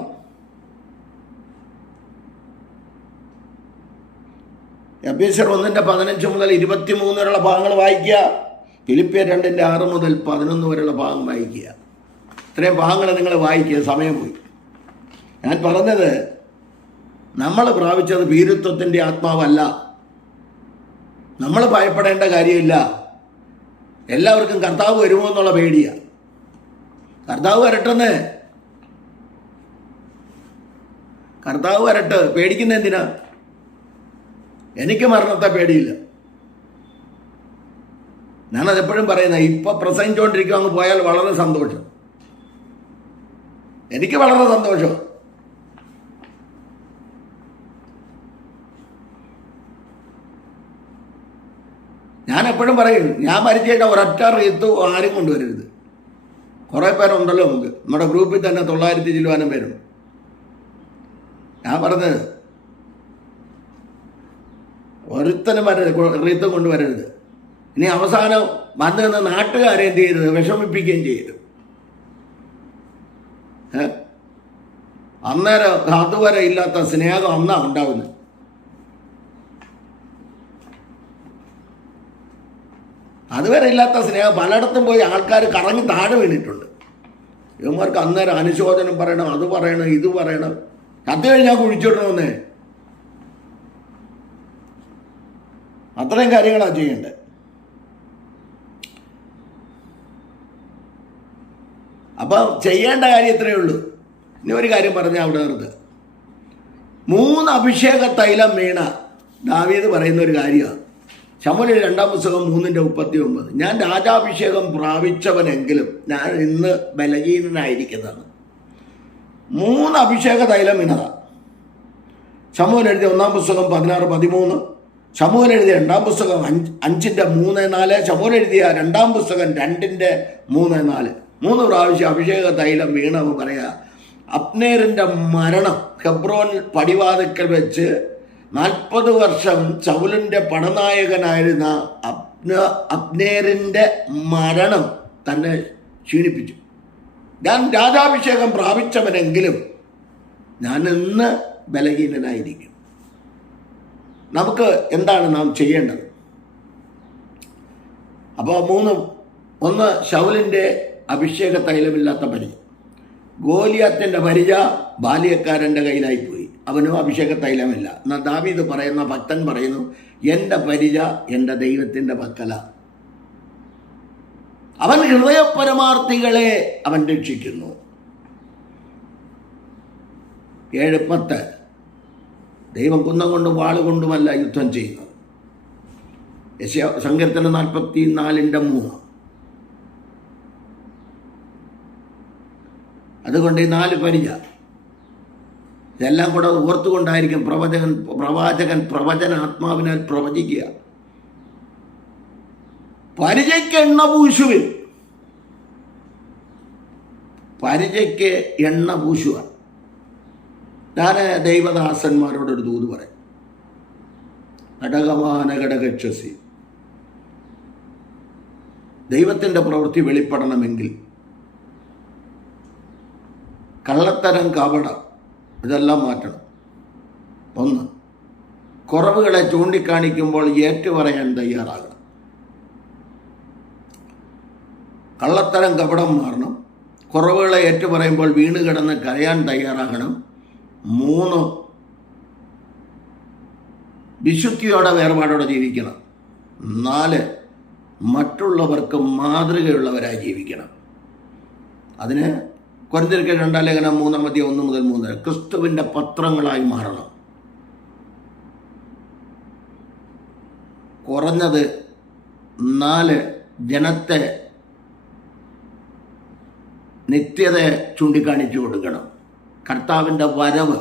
എഫേസ്യർ 1:15-23 വരെയുള്ള ഭാഗങ്ങൾ വായിക്കുക. ഫിലിപ്പിയർ 2:6-11 വരെയുള്ള ഭാഗം വായിക്കുക. ഇത്രയും ഭാഗങ്ങൾ നിങ്ങൾ വായിക്കുക. സമയം പോയി. ഞാൻ പറഞ്ഞത് നമ്മൾ പ്രാപിച്ചത് ഭീരുത്വത്തിൻ്റെ ആത്മാവല്ല. നമ്മൾ ഭയപ്പെടേണ്ട കാര്യമില്ല. എല്ലാവർക്കും കർത്താവ് വരുമോ എന്നുള്ള പേടിയാണ്. കർത്താവ് വരട്ടെന്ന്. കർത്താവ് വരട്ടെ. പേടിക്കുന്ന എന്തിനാ? എനിക്ക് മരണത്തെ പേടിയില്ല. ഞാനതെപ്പോഴും പറയുന്നത്, ഇപ്പം പ്രസംഗിച്ചുകൊണ്ടിരിക്കും അങ്ങ് പോയാൽ വളരെ സന്തോഷം. എനിക്ക് വളരെ സന്തോഷം. ഞാൻ എപ്പോഴും പറയും, ഞാൻ മരിച്ചേട്ട ഒരൊറ്റ റീത്ത് ആരും കൊണ്ടുവരരുത്. കുറേ പേരുണ്ടല്ലോ നമുക്ക്, നമ്മുടെ ഗ്രൂപ്പിൽ തന്നെ 900 ചില്ലുവാനും പേരുണ്ട്. ഞാൻ പറഞ്ഞത് ഒരുത്തനും റീത്തും കൊണ്ടുവരരുത്. ഇനി അവസാനം വന്നു നിന്ന് നാട്ടുകാരെ എന്ത് ചെയ്യരുത്, വിഷമിപ്പിക്കുകയും ചെയ്യരുത്. അന്നേരം അതുവരെ ഇല്ലാത്ത സ്നേഹം അന്നാ ഉണ്ടാവുന്നത്. അതുവരെ ഇല്ലാത്ത സ്നേഹം പലയിടത്തും പോയി ആൾക്കാർ കറങ്ങി താഴെ വീണിട്ടുണ്ട്. ഇവന്മാർക്ക് അന്നേരം അനുശോചനം പറയണം, അത് പറയണം, ഇത് പറയണം. അത് കഴിഞ്ഞാൽ കുഴിച്ചിടണമെന്നേ. അത്രയും കാര്യങ്ങളാണ് ചെയ്യേണ്ടത്. അപ്പം ചെയ്യേണ്ട കാര്യം ഇത്രയേ ഉള്ളൂ. ഇനി ഒരു കാര്യം പറഞ്ഞാൽ അവിടെ നിർത്തുക. 3 അഭിഷേക തൈലം വീണ ദാവീദ് പറയുന്ന ഒരു കാര്യമാണ്. ശമൂവേൽ 2-ാം പുസ്തകം 3:39. ഞാൻ രാജാഭിഷേകം പ്രാപിച്ചവനെങ്കിലും ഞാൻ ഇന്ന് ബലഹീനനായിരിക്കുന്നതാണ്. 3 അഭിഷേക തൈലം വീണതാണ്. ശമൂവേൽ എഴുതിയ 1-ാം പുസ്തകം 16-13. ശമൂവേൽ എഴുതിയ 2-ാം പുസ്തകം 5:3-4. ശമൂവേൽ എഴുതിയ 2-ാം പുസ്തകം 2:3-4. 3 പ്രാവശ്യം അഭിഷേക തൈലം വീണമെന്ന് പറയുക. അബ്നേറിൻ്റെ മരണം ഹെബ്രോൻ പടിവാതിക്കൽ വെച്ച് 40 വർഷം ശൗലിൻ്റെ പടനായകനായിരുന്ന അബ്നേറിൻ്റെ മരണം തന്നെ ക്ഷീണിപ്പിച്ചു. ഞാൻ രാജാഭിഷേകം പ്രാപിച്ചവനെങ്കിലും ഞാൻ ഇന്ന് ബലഹീനനായിരിക്കും. നമുക്ക് എന്താണ് നാം ചെയ്യേണ്ടത്? അപ്പോൾ 3. 1 ശൗലിൻ്റെ അഭിഷേക തൈലമില്ലാത്ത പരിച. ഗോലിയാത്തിൻ്റെ പരിച ബാല്യക്കാരൻ്റെ കയ്യിലായിപ്പോയി. അവനും അഭിഷേക തൈലമില്ല. എന്നാൽ ദാവീദ് പറയുന്ന, ഭക്തൻ പറയുന്നു, എൻ്റെ പരിച എൻ്റെ ദൈവത്തിൻ്റെ പക്കല. അവൻ ഹൃദയപരമാർത്ഥികളെ അവൻ രക്ഷിക്കുന്നു. 7:10. ദൈവം കുന്നം കൊണ്ടും വാളുകൊണ്ടുമല്ല യുദ്ധം ചെയ്യുന്നത്. സങ്കീർത്തനം 44:3. അതുകൊണ്ട് ഈ 4 പരിച ഇതെല്ലാം കൂടെ ഓർത്തുകൊണ്ടായിരിക്കും പ്രവാചകൻ പ്രവചനാത്മാവിനാൽ പ്രവചിക്കുക. പരിചയ്ക്ക് എണ്ണ പൂശുവിൻ. പരിചയ്ക്ക് എണ്ണ പൂശുക. ഞാൻ ദൈവദാസന്മാരോടൊരു ദൂത് പറയും. ഘടകമാന ഘടകക്ഷസി. ദൈവത്തിൻ്റെ പ്രവൃത്തി വെളിപ്പെടണമെങ്കിൽ കള്ളത്തരം, കപടം ഇതെല്ലാം മാറ്റണം. 1, കുറവുകളെ ചൂണ്ടിക്കാണിക്കുമ്പോൾ ഏറ്റുപറയാൻ തയ്യാറാകണം. കള്ളത്തരം, കപടം മാറണം. കുറവുകളെ ഏറ്റുപറയുമ്പോൾ വീണ് കിടന്ന് കരയാൻ തയ്യാറാകണം. 3, വിശുദ്ധിയോടെ വേർപാടോടെ ജീവിക്കണം. 4, മറ്റുള്ളവർക്ക് മാതൃകയുള്ളവരായി ജീവിക്കണം. അതിന് കൊരിന്ത്യർക്ക് 2 ലേഖനം 3:1-3 ക്രിസ്തുവിൻ്റെ പത്രങ്ങളായി മാറണം. കുറഞ്ഞത് 4 ജനത്തെ നിത്യതയെ ചൂണ്ടിക്കാണിച്ചു കൊടുക്കണം. കർത്താവിൻ്റെ വരവ്,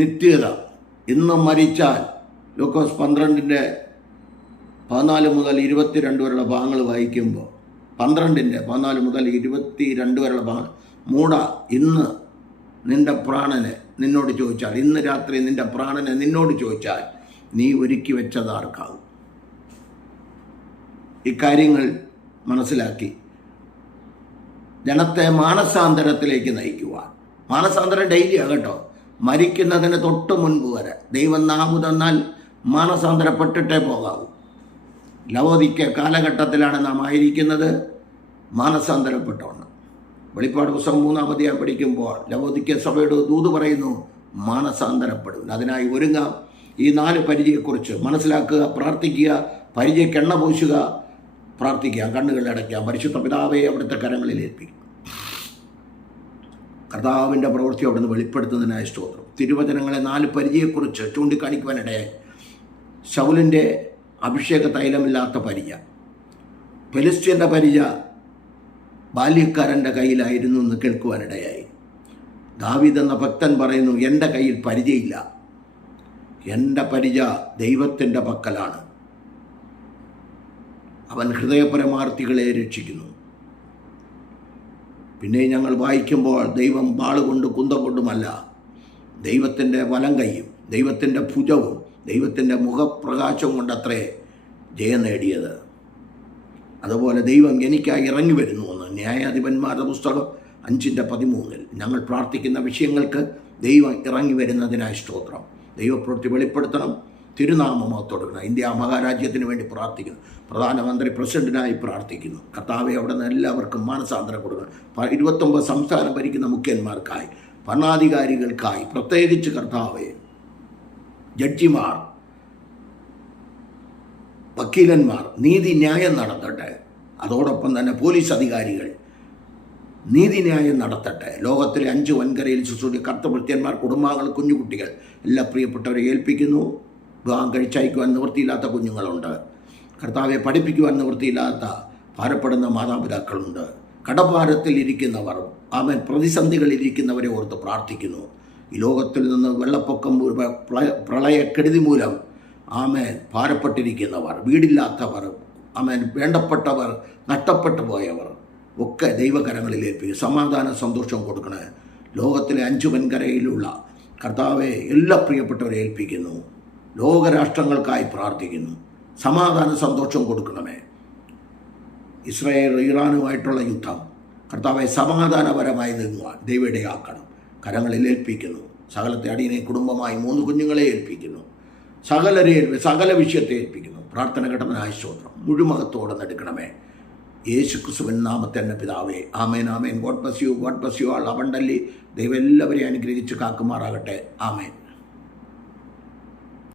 നിത്യത. ഇന്ന് മരിച്ചാൽ ലൂക്കോസ് 12:14-22 വരെയുള്ള ഭാഗങ്ങൾ വായിക്കുമ്പോൾ 12:14-22 വരെയുള്ള ഭാഗങ്ങൾ, മൂട, ഇന്ന് നിൻ്റെ പ്രാണനെ നിന്നോട് ചോദിച്ചാൽ, ഇന്ന് രാത്രി നിൻ്റെ പ്രാണനെ നിന്നോട് ചോദിച്ചാൽ നീ ഒരുക്കി വെച്ചതാർക്കാവും. ഇക്കാര്യങ്ങൾ മനസ്സിലാക്കി ജനത്തെ മാനസാന്തരത്തിലേക്ക് നയിക്കുവാൻ. മാനസാന്തരം ഡെയിലിയാണ് കേട്ടോ. മരിക്കുന്നതിന് തൊട്ട് മുൻപ് വരെ ദൈവം നാമു തന്നാൽ മാനസാന്തരപ്പെട്ടിട്ടേ പോകാവൂ. ലവോദിക്ക കാലഘട്ടത്തിലാണ് നാം ആയിരിക്കുന്നത്. മാനസാന്തരപ്പെട്ടോണം. വെളിപ്പാട് പുസ്തകം 3-ാം അധ്യായം പഠിക്കുമ്പോൾ ലവോദിക്ക സഭയോട് ദൂത് പറയുന്നു, മാനസാന്തരപ്പെടും. അതിനായി ഒരുങ്ങാം. ഈ 4 പരിചയെക്കുറിച്ച് മനസ്സിലാക്കുക, പ്രാർത്ഥിക്കുക, പരിചയക്ക് എണ്ണ പൂശുക, പ്രാർത്ഥിക്കുക, കണ്ണുകൾ അടയ്ക്കാം. പരിശുദ്ധ പിതാവെ അവിടുത്തെ കരങ്ങളിൽ ഏൽപ്പിക്കും. കർത്താവിൻ്റെ പ്രവൃത്തി അവിടുന്ന് വെളിപ്പെടുത്തുന്നതിനായ സ്തോത്രം. തിരുവചനങ്ങളെ 4 പരിചയെക്കുറിച്ച് ചൂണ്ടിക്കാണിക്കുവാനിടയായി. ശൗലിൻ്റെ അഭിഷേക തൈലമില്ലാത്ത പരിച, ഫെലിസ്ത്യൻ്റെ പരിച ബാല്യക്കാരൻ്റെ കയ്യിലായിരുന്നു എന്ന് കേൾക്കുവാനിടയായി. ദാവീദ് എന്ന ഭക്തൻ പറയുന്നു, എൻ്റെ കയ്യിൽ പരിചയില്ല, എൻ്റെ പരിച ദൈവത്തിൻ്റെ പക്കലാണ്. അവൻ ഹൃദയപരമാർത്ഥികളെ രക്ഷിക്കുന്നു. പിന്നെ ഞങ്ങൾ വായിക്കുമ്പോൾ ദൈവം വാളുകൊണ്ട് കുന്തം കൊണ്ടുമല്ല, ദൈവത്തിൻ്റെ വലം കൈയും ദൈവത്തിൻ്റെ ഭുജവും ദൈവത്തിൻ്റെ മുഖപ്രകാശവും കൊണ്ടത്രേ ജയം നേടിയത്. അതുപോലെ ദൈവം എനിക്കായി ഇറങ്ങി വരുന്നുവെന്ന് ന്യായാധിപന്മാരുടെ പുസ്തകം 5:13 ഞങ്ങൾ പ്രാർത്ഥിക്കുന്ന വിഷയങ്ങൾക്ക് ദൈവം ഇറങ്ങി വരുന്നതിനായി സ്തോത്രം. ദൈവപ്രവൃത്തി വെളിപ്പെടുത്തണം. തിരുനാമത്തോടുക്കണം. ഇന്ത്യ മഹാരാജ്യത്തിന് വേണ്ടി പ്രാർത്ഥിക്കുന്നു. പ്രധാനമന്ത്രി പ്രസിഡന്റിനായി പ്രാർത്ഥിക്കുന്നു. കർത്താവെ അവിടെ നിന്ന് എല്ലാവർക്കും മാനസാന്തരം കൊടുക്കണം. 29 സംസ്ഥാനം ഭരിക്കുന്ന മുഖ്യന്മാർക്കായി, ഭരണാധികാരികൾക്കായി, പ്രത്യേകിച്ച് കർത്താവെ ജഡ്ജിമാർ, വക്കീലന്മാർ നീതിന്യായം നടത്തട്ടെ. അതോടൊപ്പം തന്നെ പോലീസ് അധികാരികൾ നീതിന്യായം നടത്തട്ടെ. ലോകത്തിലെ 5 വൻകരയിൽ ശുശ്രൂഷ കർത്തഭൃത്യന്മാർ, കുടുംബാംഗങ്ങൾ, കുഞ്ഞുകുട്ടികൾ എല്ലാ പ്രിയപ്പെട്ടവരെ ഏൽപ്പിക്കുന്നു. വിവാഹം കഴിച്ചയക്കുവാൻ നിവൃത്തിയില്ലാത്ത കുഞ്ഞുങ്ങളുണ്ട്. കർത്താവെ പഠിപ്പിക്കുവാൻ നിവൃത്തിയില്ലാത്ത ഭാരപ്പെടുന്ന മാതാപിതാക്കളുണ്ട്. കടഭാരത്തിൽ ഇരിക്കുന്നവർ, ആമേൻ, പ്രതിസന്ധികളിരിക്കുന്നവരെ ഓർത്ത് പ്രാർത്ഥിക്കുന്നു. ഈ ലോകത്തിൽ നിന്ന് വെള്ളപ്പൊക്കം, പ്രളയക്കെടുതി മൂലം ആമേൻ ഭാരപ്പെട്ടിരിക്കുന്നവർ, വീടില്ലാത്തവർ, ആമേൻ, വേണ്ടപ്പെട്ടവർ, നഷ്ടപ്പെട്ടു പോയവർ ഒക്കെ ദൈവകരങ്ങളിൽ ഏൽപ്പിക്കും. സമാധാന സന്തോഷം കൊടുക്കണേ. ലോകത്തിലെ 5 വൻകരയിലുള്ള കർത്താവെ എല്ലാ പ്രിയപ്പെട്ടവരെ ഏൽപ്പിക്കുന്നു. ലോകരാഷ്ട്രങ്ങൾക്കായി പ്രാർത്ഥിക്കുന്നു. സമാധാന സന്തോഷം കൊടുക്കണമേ. ഇസ്രായേൽ ഇറാനുമായിട്ടുള്ള യുദ്ധം കർത്താവെ സമാധാനപരമായി നീങ്ങുവാൻ ദൈവയിടയാക്കണം. കരങ്ങളിൽ ഏൽപ്പിക്കുന്നു. സകലത്തെ അടിയനെ കുടുംബമായി 3 കുഞ്ഞുങ്ങളെ ഏൽപ്പിക്കുന്നു. സകല വിഷയത്തെ ഏൽപ്പിക്കുന്നു. പ്രാർത്ഥന ഘട്ടത്തിനായി സ്തോത്രം. മുഴുമകത്തോടെ നടക്കണമേ. യേശു ക്രിസ്തുവിൻ നാമത്തിൽ പിതാവേ, ആമേൻ, ആമേൻ. God bless you, God bless you all abundantly. ദൈവം എല്ലാവരെയും അനുഗ്രഹിച്ച് കാക്കുമാറാകട്ടെ. ആമേൻ.